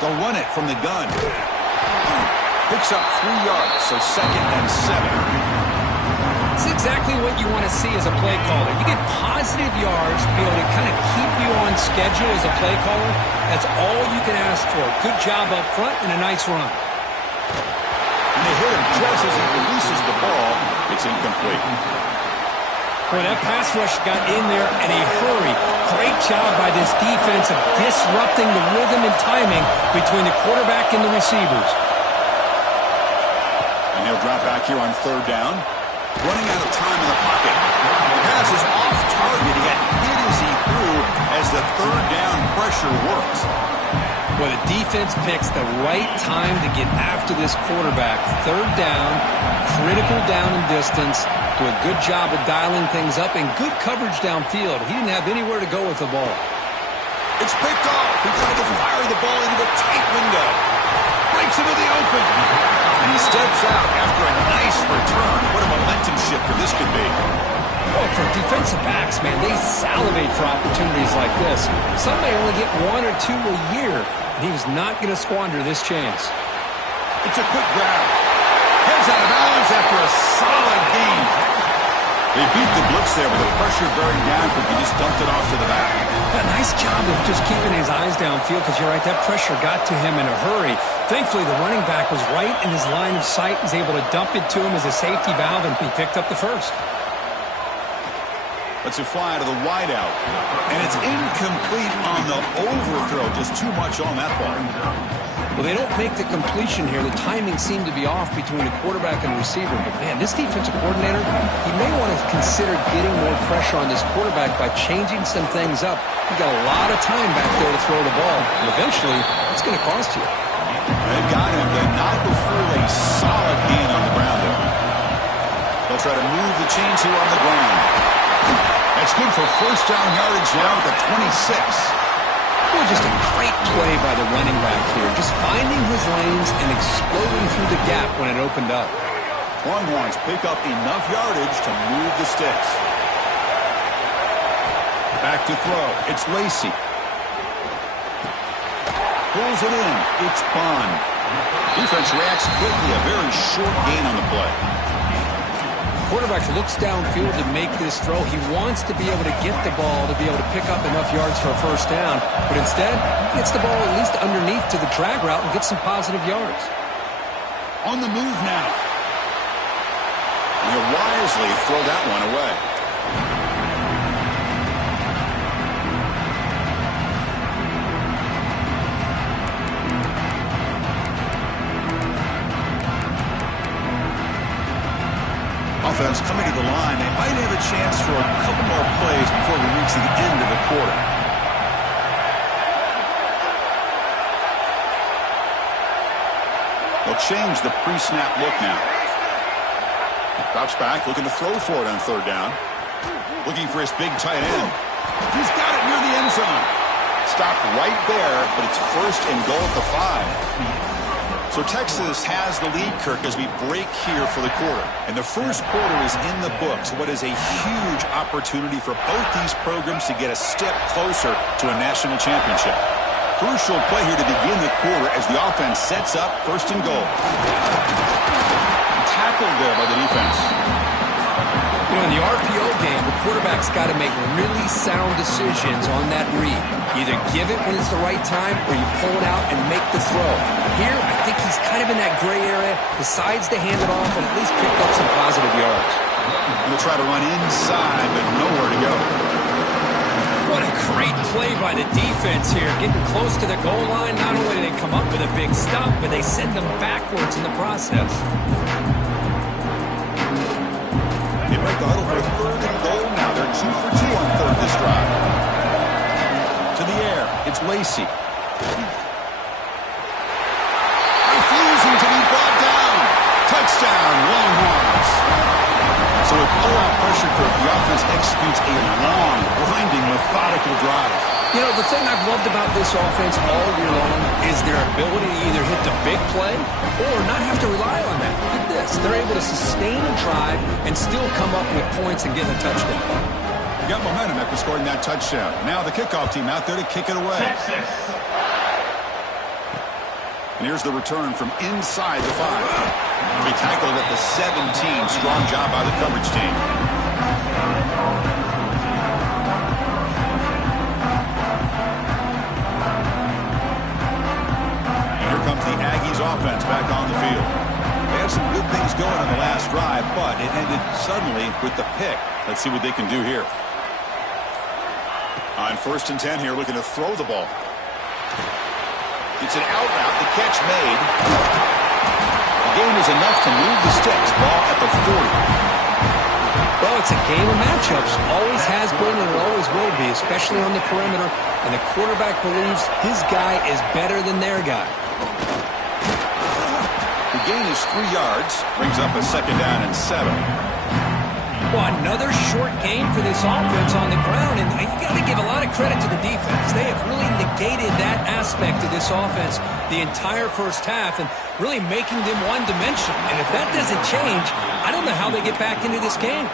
They'll run it from the gun. Picks up 3 yards, so second and 7. It's exactly what you want to see as a play caller. You get positive yards to be able to kind of keep you on schedule as a play caller. That's all you can ask for. Good job up front and a nice run. And they hit him just as he releases the ball. It's incomplete. Boy, that pass rush got in there in a hurry. Great job by this defense of disrupting the rhythm and timing between the quarterback and the receivers. And he'll drop back here on third down. Running out of time in the pocket. The pass is off target. He got hit as he threw as the third down pressure works. Well, the defense picks the right time to get after this quarterback. Third down, critical down and distance. Do a good job of dialing things up and good coverage downfield. He didn't have anywhere to go with the ball. It's picked off. He tried to fire the ball into a tight window. Breaks into the open. And he steps out after a nice return. What a momentum shifter this could be. Oh, for defensive backs, man, they salivate for opportunities like this. Some may only get 1 or 2 a year, and he was not going to squander this chance. It's a quick grab. Heads out of bounds after a solid gain. They beat the blitz there with the pressure bearing down, but he just dumped it off to the back. A nice job of just keeping his eyes downfield, because you're right, that pressure got to him in a hurry. Thankfully, the running back was right in his line of sight, was able to dump it to him as a safety valve, and he picked up the first. Let's it fly to the wideout. And it's incomplete on the overthrow. Just too much on that ball. Well, they don't make the completion here. The timing seemed to be off between the quarterback and receiver. But, man, this defensive coordinator, he may want to consider getting more pressure on this quarterback by changing some things up. He got a lot of time back there to throw the ball. And eventually, it's going to cost you. They've got him, but not before a solid gain on the ground there. They'll try to move the chains here on the ground. That's good for first down yardage now at the 26. Well, just a great play by the running back here. Just finding his lanes and exploding through the gap when it opened up. Longhorns pick up enough yardage to move the sticks. Back to throw. It's Lacy. Pulls it in. It's Bond. Defense reacts quickly. A very short gain on the play. quarterback looks downfield to make this throw. He wants to be able to get the ball to be able to pick up enough yards for a first down. But instead, he gets the ball at least underneath to the drag route and gets some positive yards. On the move now. You wisely throw that one away. Offense coming to the line. They might have a chance for a couple more plays before we reach the end of the quarter. They'll change the pre-snap look now. Drops back, looking to throw for it on third down. Looking for his big tight end. He's got it near the end zone. Stopped right there, but it's first and goal at the 5. So Texas has the lead, Kirk, as we break here for the quarter. And the first quarter is in the books. What is a huge opportunity for both these programs to get a step closer to a national championship. Crucial play here to begin the quarter as the offense sets up first and goal. Tackled there by the defense. You know, in the RPO game, the quarterback's got to make really sound decisions on that read. Either give it when it's the right time or you pull it out and make the throw. Here, I think he's kind of in that gray area, decides to hand it off and at least pick up some positive yards. He'll try to run inside, but nowhere to go. What a great play by the defense here. Getting close to the goal line, not only do they come up with a big stop, but they send them backwards in the process. They break the huddle for a third and goal now. They're 2 for 2 on third this drive. To the air, it's Lacey. Refusing to be brought down. Touchdown, Longhorns. So with blowout pressure, the offense executes a long, grinding, methodical drive. You know, the thing I've loved about this offense all year long is their ability to either hit the big play or not have to rely on that. Look at this. They're able to sustain a drive and still come up with points and get a touchdown. You got momentum after scoring that touchdown. Now the kickoff team out there to kick it away. And here's the return from inside the 5. He tackled at the 17. Strong job by the coverage team. And here comes the Aggies offense back on the field. They had some good things going on the last drive, but it ended suddenly with the pick. Let's see what they can do here. On 1st and 10 here, looking to throw the ball. It's an out route, the catch made. The game is enough to move the sticks. Ball at the 40. Well, it's a game of matchups. Always has been and it always will be, especially on the perimeter. And the quarterback believes his guy is better than their guy. The gain is 3 yards. Brings up a 2nd down and 7. Well, another short game for this offense on the ground, and you got to give a lot of credit to the defense. They have really negated that aspect of this offense the entire first half and really making them one-dimensional. And if that doesn't change, I don't know how they get back into this game.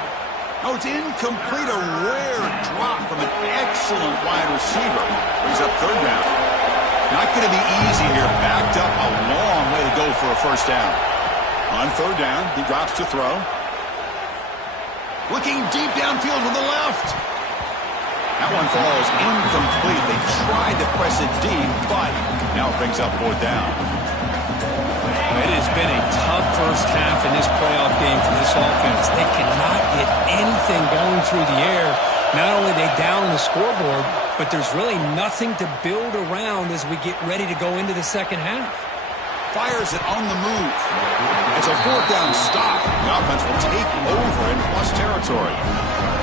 Oh, it's incomplete. A rare drop from an excellent wide receiver. Brings up 3rd down. Not going to be easy here. Backed up a long way to go for a first down. On 3rd down, he drops to throw. Looking deep downfield to the left. That one falls incomplete. They tried to press it deep, but now it brings up 4th down. It has been a tough first half in this playoff game for this offense. They cannot get anything going through the air. Not only are they down the scoreboard, but there's really nothing to build around as we get ready to go into the second half. Fires it on the move. It's a 4th down stop. The offense will take over in plus territory.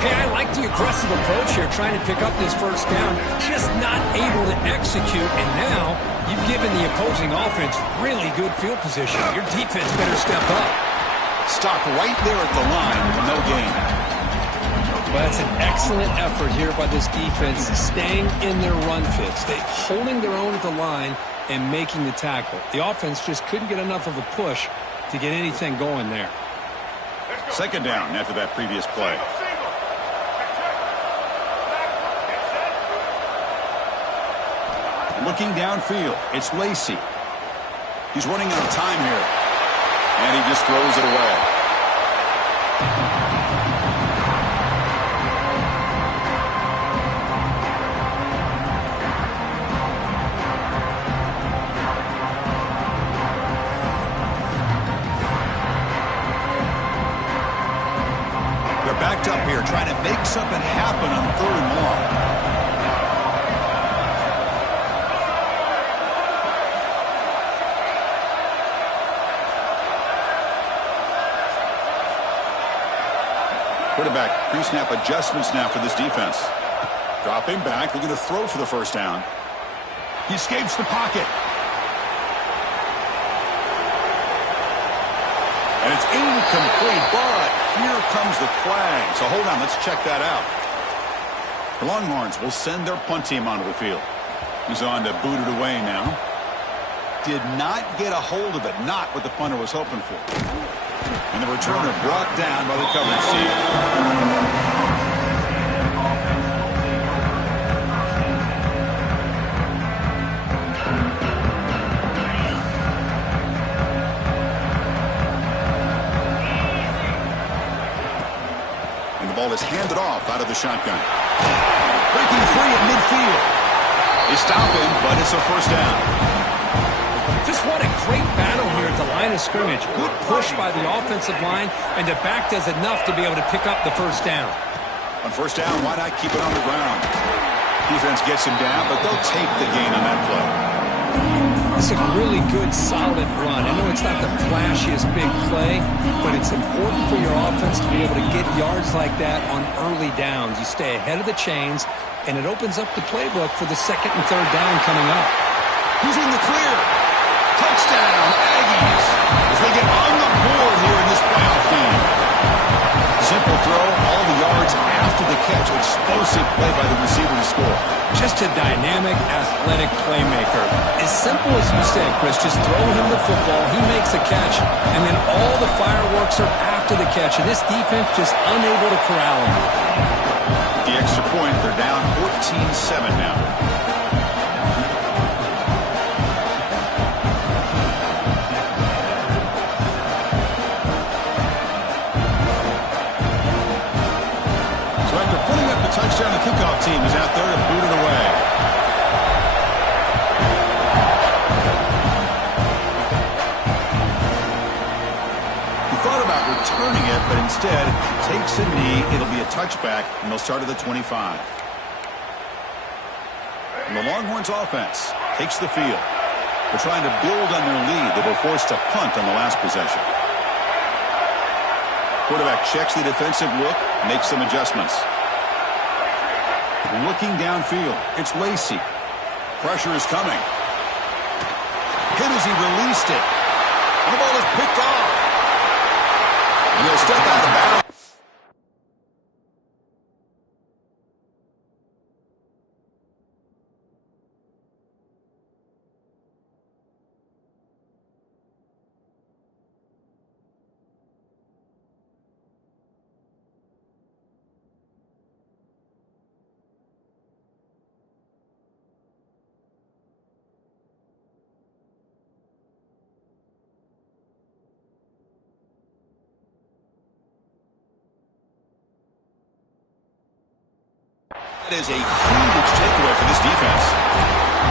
Hey, I like the aggressive approach here, trying to pick up this first down. Just not able to execute, and now you've given the opposing offense really good field position. Your defense better step up. Stop right there at the line with no gain. Well, that's an excellent effort here by this defense, staying in their run fits. They holding their own at the line and making the tackle. The offense just couldn't get enough of a push to get anything going there. 2nd down after that previous play. Looking downfield, it's Lacey. He's running out of time here. And he just throws it away. locked up here, trying to make something happen on 3rd and long. Quarterback pre-snap adjustments now for this defense. Dropping back, looking to throw for the first down. He escapes the pocket. And it's incomplete, but here comes the flag. So hold on, let's check that out. The Longhorns will send their punt team onto the field. He's on to boot it away now. Did not get a hold of it, not what the punter was hoping for. And the returner brought down by the coverage team. Ball is handed off out of the shotgun. Breaking free at midfield. They stop him, but it's a first down. Just what a great battle here at the line of scrimmage. Good push by the offensive line, and the back does enough to be able to pick up the first down. On first down, why not keep it on the ground? Defense gets him down, but they'll take the gain on that play. It's a really good, solid run. I know it's not the flashiest big play, but it's important for your offense to be able to get yards like that on early downs. You stay ahead of the chains, and it opens up the playbook for the 2nd and 3rd down coming up. He's in the clear. Touchdown, Aggies, as they get on the board here in this playoff game. Simple throw, all the yards after the catch. Explosive play by the receiver to score. Just a dynamic, athletic playmaker. As simple as you said, Chris, just throw him the football, he makes a catch, and then all the fireworks are after the catch, and this defense just unable to corral him. With the extra point, they're down 14-7 now. Touchdown, the kickoff team is out there to boot it away. He thought about returning it, but instead takes a knee. It'll be a touchback, and they'll start at the 25. And the Longhorns offense takes the field. They're trying to build on their lead. They were forced to punt on the last possession. Quarterback checks the defensive look, makes some adjustments. Looking downfield, it's Lacey. Pressure is coming. Hit as he released it. And the ball is picked off. And he'll step out of bounds. That is a huge takeaway for this defense.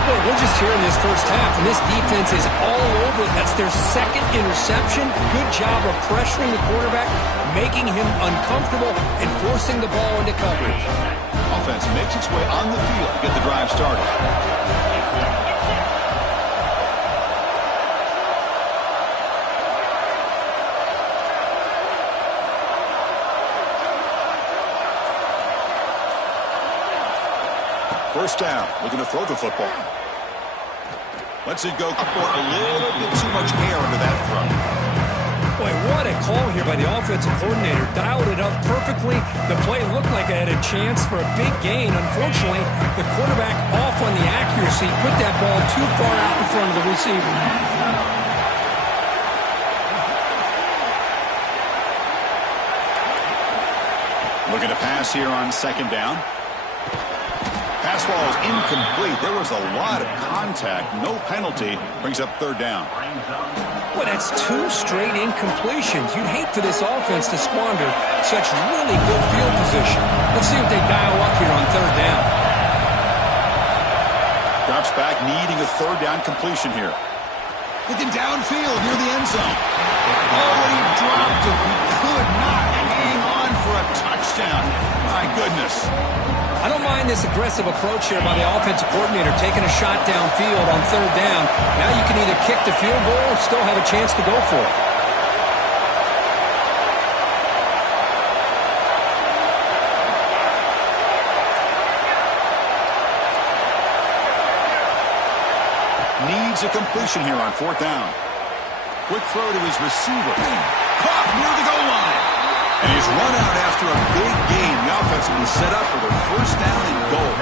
Well, we're just here in this first half, and this defense is all over. That's their 2nd interception. Good job of pressuring the quarterback, making him uncomfortable, and forcing the ball into coverage. Offense makes its way on the field to get the drive started. First down, looking to throw the football. Lets it go for a little bit too much air under that throw. Boy, what a call here by the offensive coordinator. Dialed it up perfectly. The play looked like it had a chance for a big gain. Unfortunately, the quarterback off on the accuracy, put that ball too far out in front of the receiver. Looking to pass here on 2nd down. Pass ball is incomplete. There was a lot of contact. No penalty. Brings up 3rd down. Well, that's 2 straight incompletions. You'd hate for this offense to squander such really good field position. Let's see if they dial up here on 3rd down. Drops back, needing a 3rd down completion here. Looking downfield near the end zone. Oh, he dropped it. He could not hang on for a touchdown. touchdown. My goodness. I don't mind this aggressive approach here by the offensive coordinator, taking a shot downfield on third down. Now you can either kick the field goal or still have a chance to go for it. Needs a completion here on fourth down. Quick throw to his receiver. Caught near the goal line. And he's run out after a big gain. The offense will be set up for their first down and goal.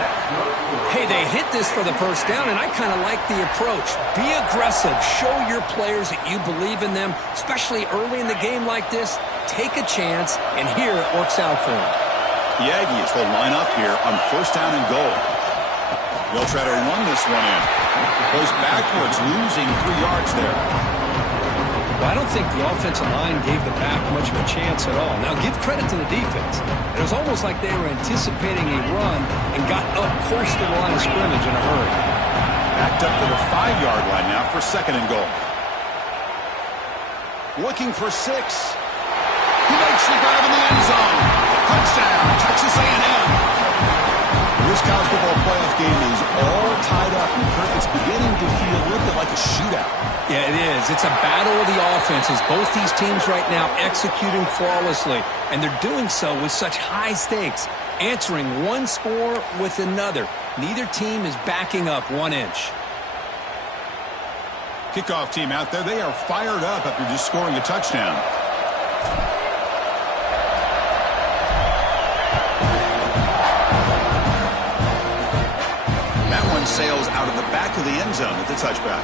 Hey, they hit this for the first down, and I kind of like the approach. Be aggressive. Show your players that you believe in them, especially early in the game like this. Take a chance, and here it works out for them. The Aggies will line up here on first down and goal. They'll try to run this one in. Goes backwards, losing 3 yards there. Well, I don't think the offensive line gave the back much of a chance at all. Now, give credit to the defense. It was almost like they were anticipating a run and got up close to the line of scrimmage in a hurry. Backed up to the 5-yard line now for second and goal. Looking for 6. He makes the grab in the end zone. Touchdown, Texas A&M. This college football playoff game is all tied up, and it's beginning to feel a little bit like a shootout. Yeah, it is. It's a battle of the offenses. Both these teams right now executing flawlessly, and they're doing so with such high stakes, answering one score with another. Neither team is backing up 1 inch. Kickoff team out there, they are fired up after just scoring a touchdown. Sails out of the back of the end zone at the touchback.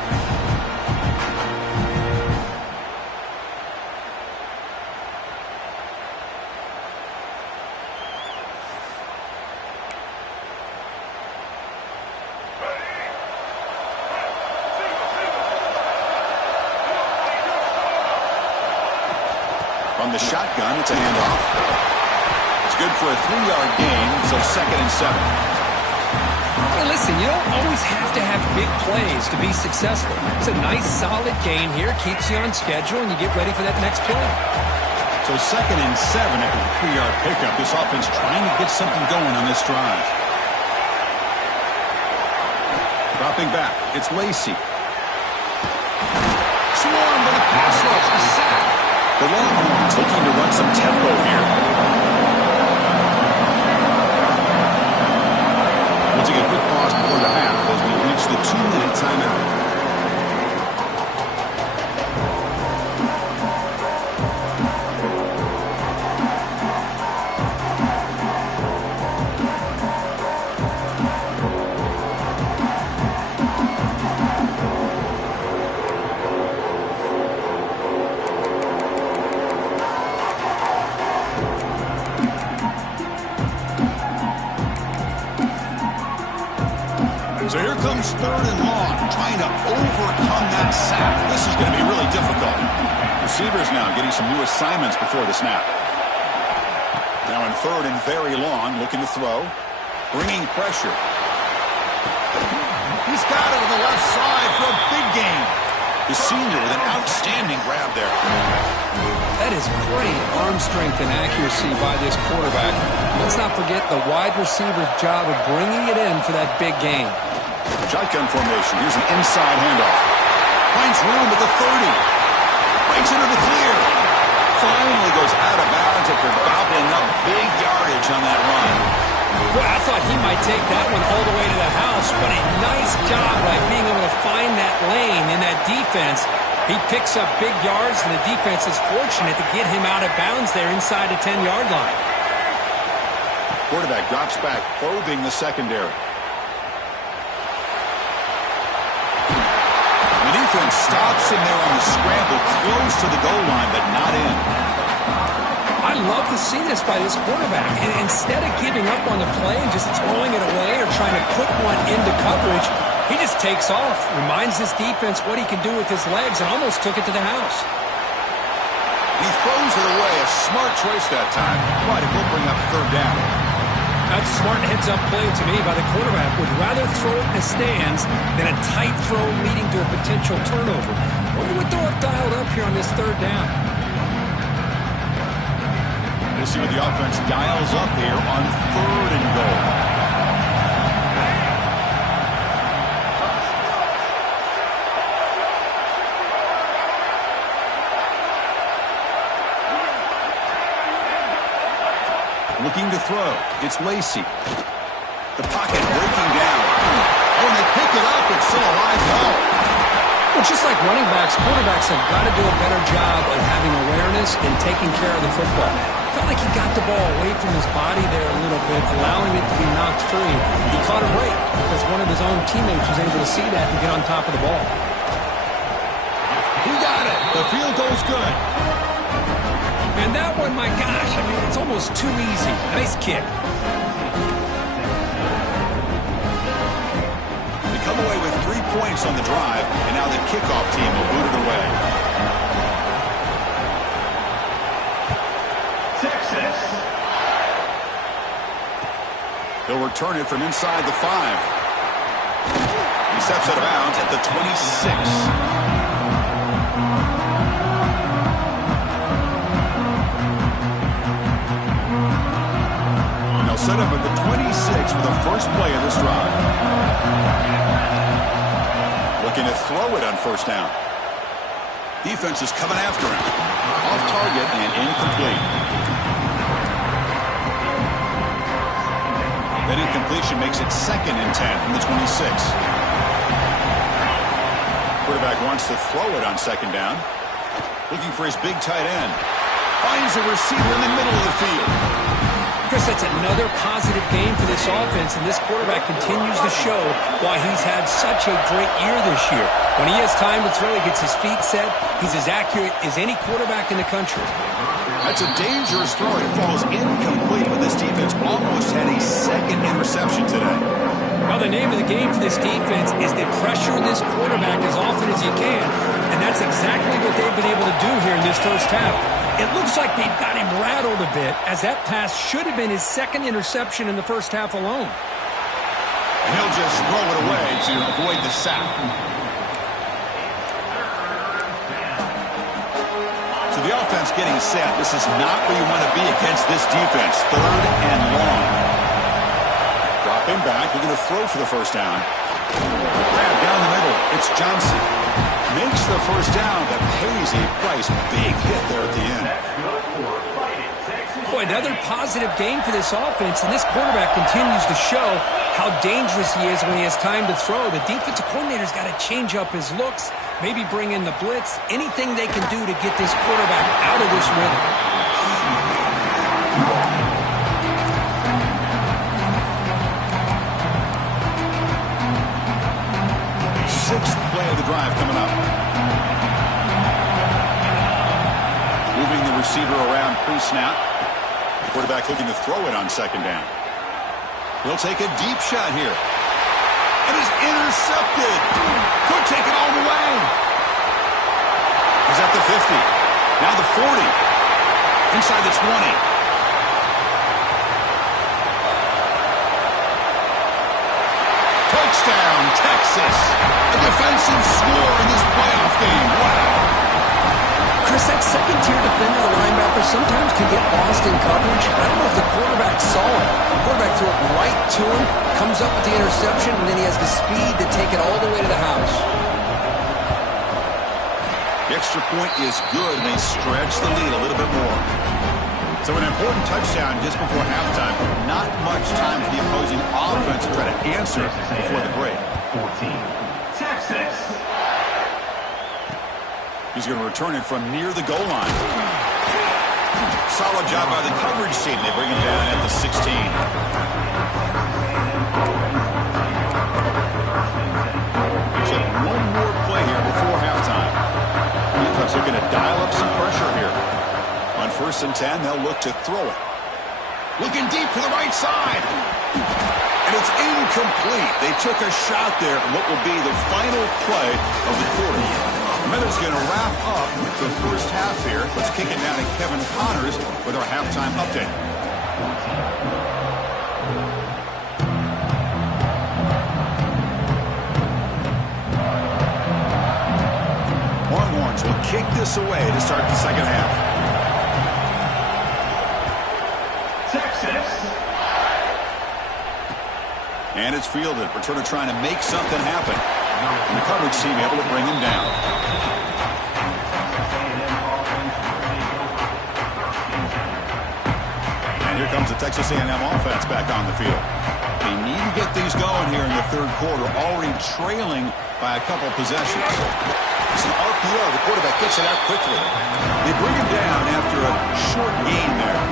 From the shotgun, it's a handoff. It's good for a 3-yard gain, so second and 7. Hey, listen, you don't always have to have big plays to be successful. It's a nice, solid gain here. Keeps you on schedule, and you get ready for that next play. So second and 7 after the 3-yard pickup. This offense trying to get something going on this drive. Dropping back. It's Lacey. Swarm with a pass rush. The sack. The Longhorns looking to run some tempo here. We'll take a quick pause before the half as we reach the 2-minute timeout. So here comes third and long, trying to overcome that sack. This is going to be really difficult. Receivers now getting some new assignments before the snap. Now in third and very long, looking to throw. Bringing pressure. He's got it on the left side for a big gain. The senior with an outstanding grab there. That is great arm strength and accuracy by this quarterback. Let's not forget the wide receiver's job of bringing it in for that big gain. Shotgun formation. Here's an inside handoff. Finds room at the 30. Breaks into the clear. Finally goes out of bounds after gobbling up big yardage on that run. Boy, I thought he might take that one all the way to the house, but a nice job by being able to find that lane in that defense. He picks up big yards, and the defense is fortunate to get him out of bounds there inside the 10-yard line. Quarterback drops back, probing the secondary. The defense stops him there on the scramble, close to the goal line, but not in. I love to see this by this quarterback. And instead of giving up on the play and just throwing it away or trying to put one into coverage, he just takes off, reminds his defense what he can do with his legs, and almost took it to the house. He throws it away. A smart choice that time. But it will bring up third down. That's a smart heads-up play to me by the quarterback. Would rather throw it in the stands than a tight throw leading to a potential turnover. Wonder what they'll have dialed up here on this third down. We'll see what the offense dials up here on 3rd and goal. Looking to throw. It's Lacey. The pocket breaking down. Oh, and they pick it up. It's still a live ball. Well, just like running backs, quarterbacks have got to do a better job of having awareness and taking care of the football. Felt like he got the ball away from his body there a little bit, allowing it to be knocked free. He caught a break because one of his own teammates was able to see that and get on top of the ball. He got it. The field goal's good. And that one, my gosh, I mean, it's almost too easy. Nice kick. They come away with 3 points on the drive, and now the kickoff team will boot it away. Texas. They'll return it from inside the 5. He steps out of bounds at the 26. Set up at the 26 for the first play of this drive. Looking to throw it on 1st down. Defense is coming after him. Off target and incomplete. That incompletion makes it 2nd and 10 from the 26. Quarterback wants to throw it on 2nd down. Looking for his big tight end. Finds a receiver in the middle of the field. Chris, that's another positive game for this offense, and this quarterback continues to show why he's had such a great year this year. When he has time to throw, he gets his feet set. He's as accurate as any quarterback in the country. That's a dangerous throw. It falls incomplete, but this defense almost had a 2nd interception today. Well, the name of the game for this defense is to pressure this quarterback as often as you can, and that's exactly what they've been able to do here in this first half. It looks like they've got him rattled a bit, as that pass should have been his 2nd interception in the first half alone. And he'll just throw it away to avoid the sack. So the offense getting set. This is not where you want to be against this defense. 3rd and long. Dropping back. We're going to throw for the 1st down. Grab down the middle. It's Johnson. Makes the 1st down, but pays a price. Big hit there at the end. Boy, another positive game for this offense, and this quarterback continues to show how dangerous he is when he has time to throw. The defensive coordinator's got to change up his looks, maybe bring in the blitz, anything they can do to get this quarterback out of this rhythm. 6th play of the drive coming up. Moving the receiver around pre-snap. Quarterback looking to throw it on 2nd down. He'll take a deep shot here. And is intercepted. Could take it all the way. He's at the 50. Now the 40. Inside the 20. Touchdown, Texas. A defensive score in this playoff game. Wow. Chris, that 2nd-tier defender, the linebacker, sometimes can get lost in coverage. I don't know if the quarterback saw it. The quarterback threw it right to him, comes up with the interception, and then he has the speed to take it all the way to the house. The extra point is good, and they stretch the lead a little bit more. So an important touchdown just before halftime. Not much time for the opposing offense to try to answer before the break. 14. Texas. He's going to return it from near the goal line. Solid job by the coverage team. They bring him down at the 16. So one more play here before halftime. Defense looking to dial up some pressure here. On 1st and 10, they'll look to throw it. Looking deep to the right side. And it's incomplete. They took a shot there on what will be the final play of the quarter. Miller's going to wrap up the first half here. Let's kick it down to Kevin Connors with our halftime update. Longhorns will kick this away to start the second half. And it's fielded. Returner trying to make something happen. And the coverage team able to bring him down. And here comes the Texas A&M offense back on the field. They need to get things going here in the third quarter, already trailing by a couple possessions. It's an RPO. The quarterback gets it out quickly. They bring him down after a short gain there.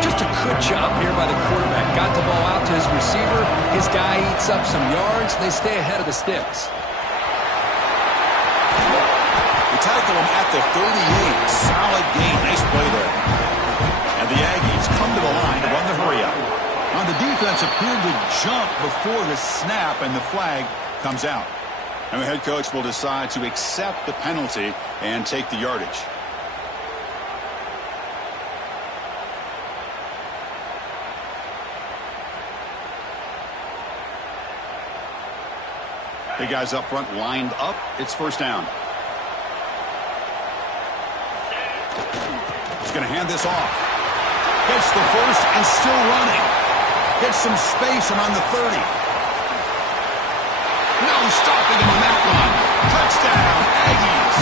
Just a good job here by the quarterback. Got the ball out to his receiver. His guy eats up some yards. They stay ahead of the sticks. They tackle him at the 38. Solid gain. Nice play there. And the Aggies come to the line to run the hurry up. On the defense, appeared to jump before the snap, and the flag comes out. And the head coach will decide to accept the penalty and take the yardage. The guys up front lined up. It's first down. He's going to hand this off. Gets the first and still running. Gets some space and on the 30. No stopping him on that one. Touchdown, Aggies.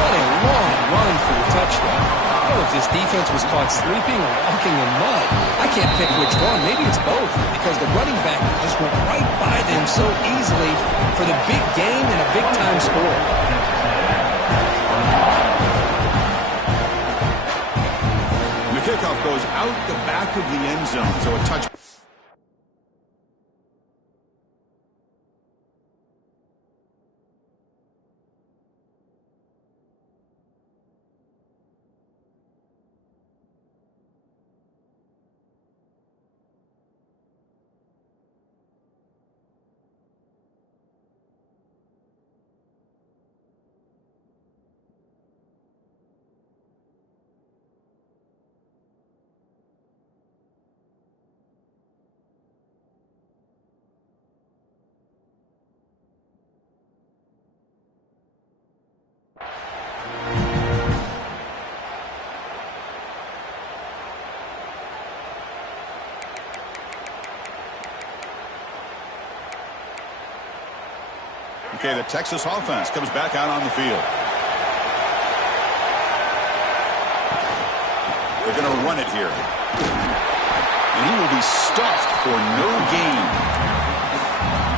What a long run for the touchdown. I don't know if this defense was caught sleeping or walking in mud. I can't pick which one. Maybe it's both, because the running back just went right by them so easily for the big gain and a big-time score. And the kickoff goes out the back of the end zone, so a touch. Okay, the Texas offense comes back out on the field. They're going to run it here. And he will be stuffed for no gain.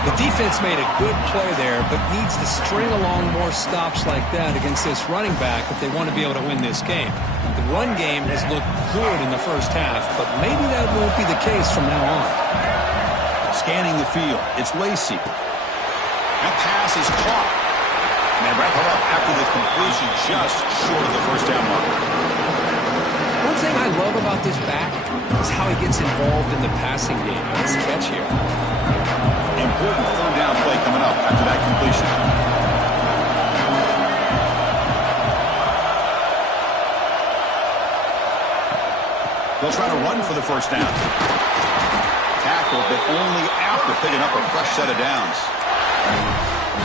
The defense made a good play there, but needs to string along more stops like that against this running back if they want to be able to win this game. The run game has looked good in the first half, but maybe that won't be the case from now on. Scanning the field, it's Lacey. That pass is caught. And they wrap it up after the completion just short of the first down marker. One thing I love about this back is how he gets involved in the passing game. Nice catch here. Important third down play coming up after that completion. They'll try to run for the first down. Tackled, but only after picking up a fresh set of downs.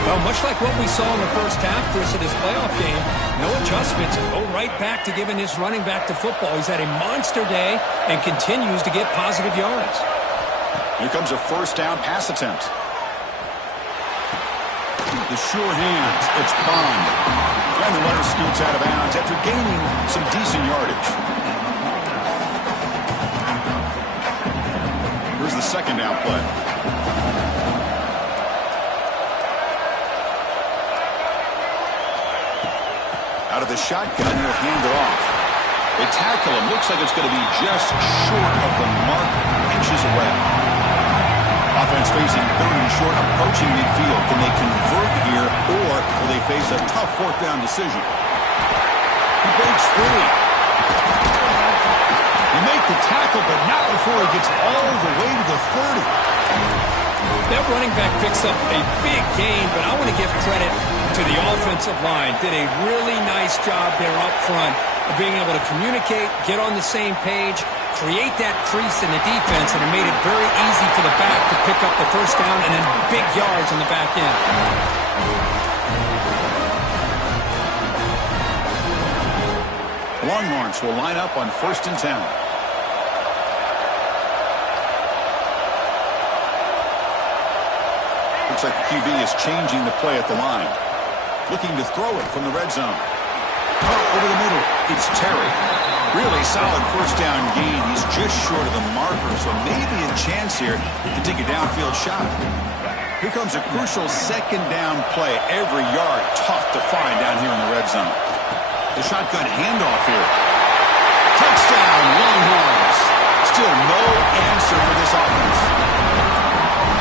Well, much like what we saw in the first half, Chris, of this playoff game, no adjustments. Go right back to giving his running back to football. He's had a monster day and continues to get positive yards. Here comes a first down pass attempt. The sure hands. It's Bond. And the runner scoots out of bounds after gaining some decent yardage. Here's the second down play. Out of the shotgun, he'll hand it off. They tackle him. Looks like it's going to be just short of the mark, inches away. Offense facing third and short, approaching midfield. Can they convert here, or will they face a tough fourth down decision? He breaks free. They make the tackle, but not before he gets all the way to the 30. That running back picks up a big gain, but I want to give credit to the offensive line. Did a really nice job there up front of being able to communicate, get on the same page, create that crease in the defense, and it made it very easy for the back to pick up the first down and then big yards on the back end. Longhorns will line up on 1st and 10. Looks like the QB is changing the play at the line. Looking to throw it from the red zone. Over the middle, it's Terry. Really solid 1st down gain. He's just short of the marker, so maybe a chance here to take a downfield shot. Here comes a crucial 2nd down play. Every yard tough to find down here in the red zone. The shotgun handoff here. Touchdown, Longhorns. Still no answer for this offense.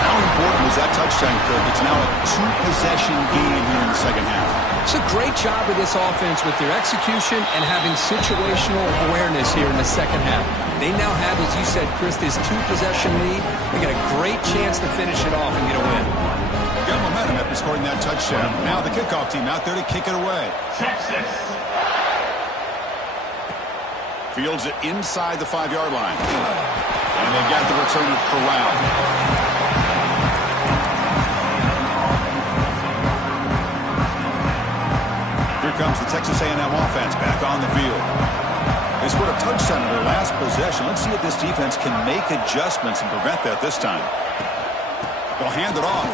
How important was that touchdown, Kirk? It's now a 2-possession game here in the 2nd half. It's a great job of this offense with their execution and having situational awareness here in the 2nd half. They now have, as you said, Chris, this 2-possession lead. They got a great chance to finish it off and get a win. Got momentum after scoring that touchdown. Now the kickoff team out there to kick it away. Texas. Fields it inside the 5-yard line. And they've got the returner corralled. Comes the Texas A&M offense back on the field. They scored a touchdown in their last possession. Let's see if this defense can make adjustments and prevent that this time. They'll hand it off.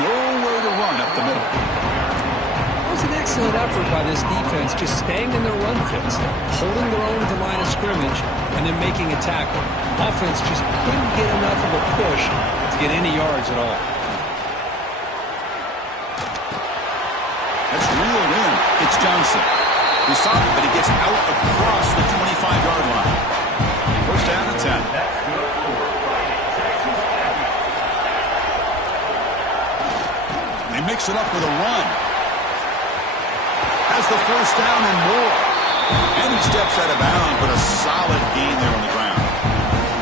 Nowhere to run up the middle. It was an excellent effort by this defense, just staying in their run fits, holding their own at the line of scrimmage, and then making a tackle. Offense just couldn't get enough of a push to get any yards at all. That's reeled in. It's Johnson. He saw it, but he gets out across the 25-yard line. 1st down and 10. They mix it up with a run. Has the 1st down and more. And he steps out of bounds, but a solid gain there on the ground.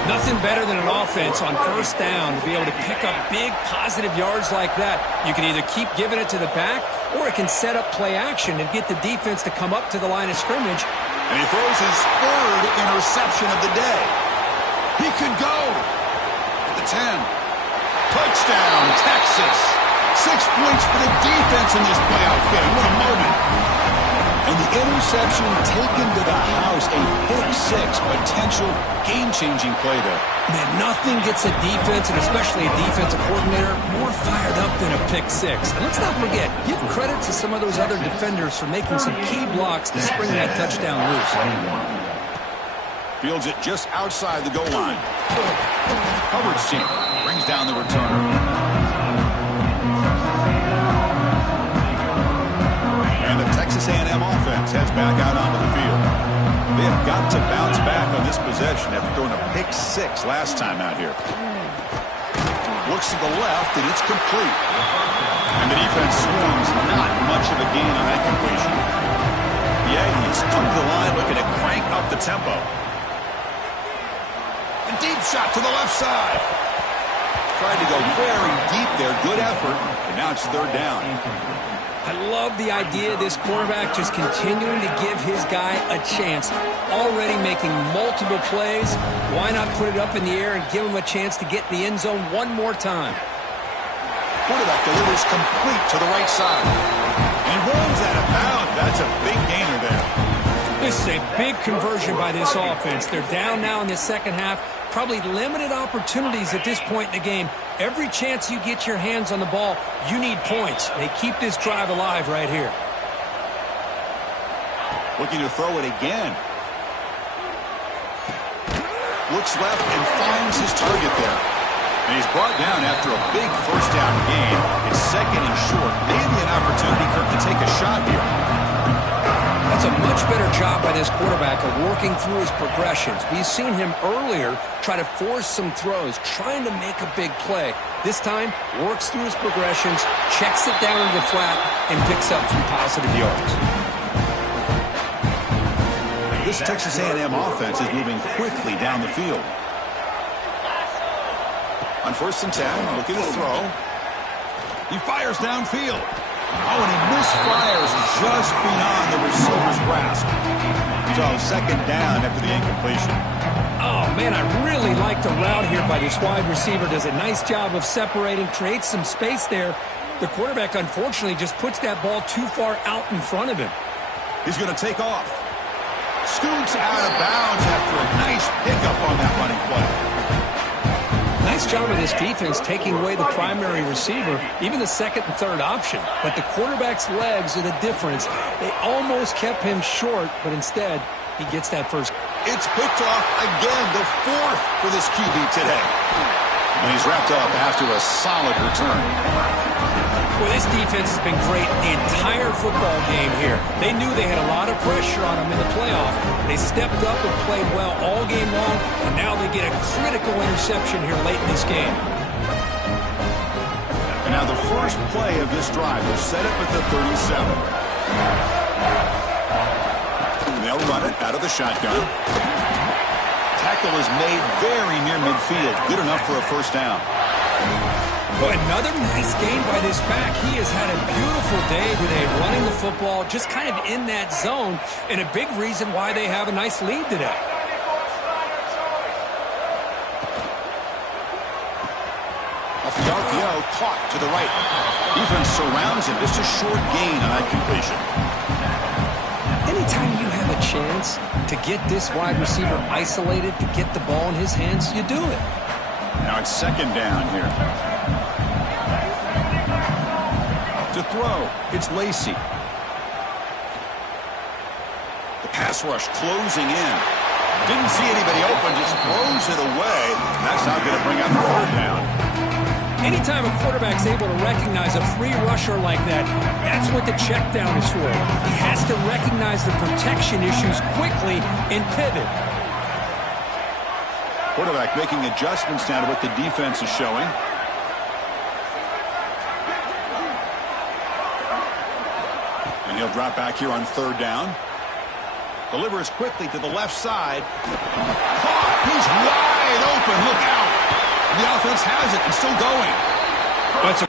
Nothing better than an offense on 1st down to be able to pick up big positive yards like that. You can either keep giving it to the back, or it can set up play action and get the defense to come up to the line of scrimmage. And he throws his 3rd interception of the day. He could go at the 10. Touchdown, Texas. 6 points for the defense in this playoff game. What a moment. And the interception taken to the house, a pick-6, potential game-changing play there. Man, nothing gets a defense, and especially a defensive coordinator, more fired up than a pick-6. And let's not forget, give credit to some of those other defenders for making some key blocks to spring that touchdown loose. Fields it just outside the goal line. Coverage team brings down the returner. And the Texas A&M offense heads back out onto the field. They have got to bounce back on this possession after throwing a pick-6 last time out here. Looks to the left, and it's complete. And the defense swarms, not much of a gain on that completion. Yeah, he's come to the line looking to crank up the tempo. A deep shot to the left side. Tried to go very deep there. Good effort. And now it's 3rd down. I love the idea of this quarterback just continuing to give his guy a chance. Already making multiple plays. Why not put it up in the air and give him a chance to get in the end zone one more time? Quarterback delivers complete to the right side. He runs out of bounds. That's a big gainer there. This is a big conversion by this offense. They're down now in the 2nd half. Probably limited opportunities at this point in the game. Every chance you get your hands on the ball, you need points. They keep this drive alive right here. Looking to throw it again. Looks left and finds his target there. And he's brought down after a big 1st down gain. It's 2nd and short. Maybe an opportunity, Kirk, to take a shot here. That's a much better job by this quarterback of working through his progressions. We've seen him earlier try to force some throws, trying to make a big play. This time, works through his progressions, checks it down into the flat, and picks up some positive yards. This Texas A&M offense is moving quickly down the field. On 1st and 10, looking to throw. He fires downfield. Oh, and he misfires just beyond the receiver's grasp. So 2nd down after the incompletion. Oh, man, I really like the route here by this wide receiver. Does a nice job of separating, creates some space there. The quarterback, unfortunately, just puts that ball too far out in front of him. He's going to take off. Scoots out of bounds after a nice pickup on that running play. Nice job of this defense taking away the primary receiver, even the second and third option. But the quarterback's legs are the difference. They almost kept him short, but instead, he gets that first. It's picked off again, the fourth for this QB today. And he's wrapped up after a solid return. Well, this defense has been great the entire football game here. They knew they had a lot of pressure on them in the playoff. They stepped up and played well all game long, and now they get a critical interception here late in this game. And now the first play of this drive is set up at the 37. They'll run it out of the shotgun. Tackle is made very near midfield. Good enough for a first down. Well, another nice game by this back. He has had a beautiful day today running the football, just kind of in that zone, and a big reason why they have a nice lead today. Off the RPO, caught to the right. Defense surrounds him. Just a short gain on that completion. Anytime you have a chance to get this wide receiver isolated, to get the ball in his hands, you do it. Now it's second down here. To throw, it's Lacy. The pass rush closing in. Didn't see anybody open, just throws it away. That's not going to bring up the third down. Anytime a quarterback's able to recognize a free rusher like that, that's what the check down is for. He has to recognize the protection issues quickly and pivot. Quarterback making adjustments now to what the defense is showing. And he'll drop back here on third down. Delivers quickly to the left side. Caught! He's wide open. Look out. The offense has it and still going. That's a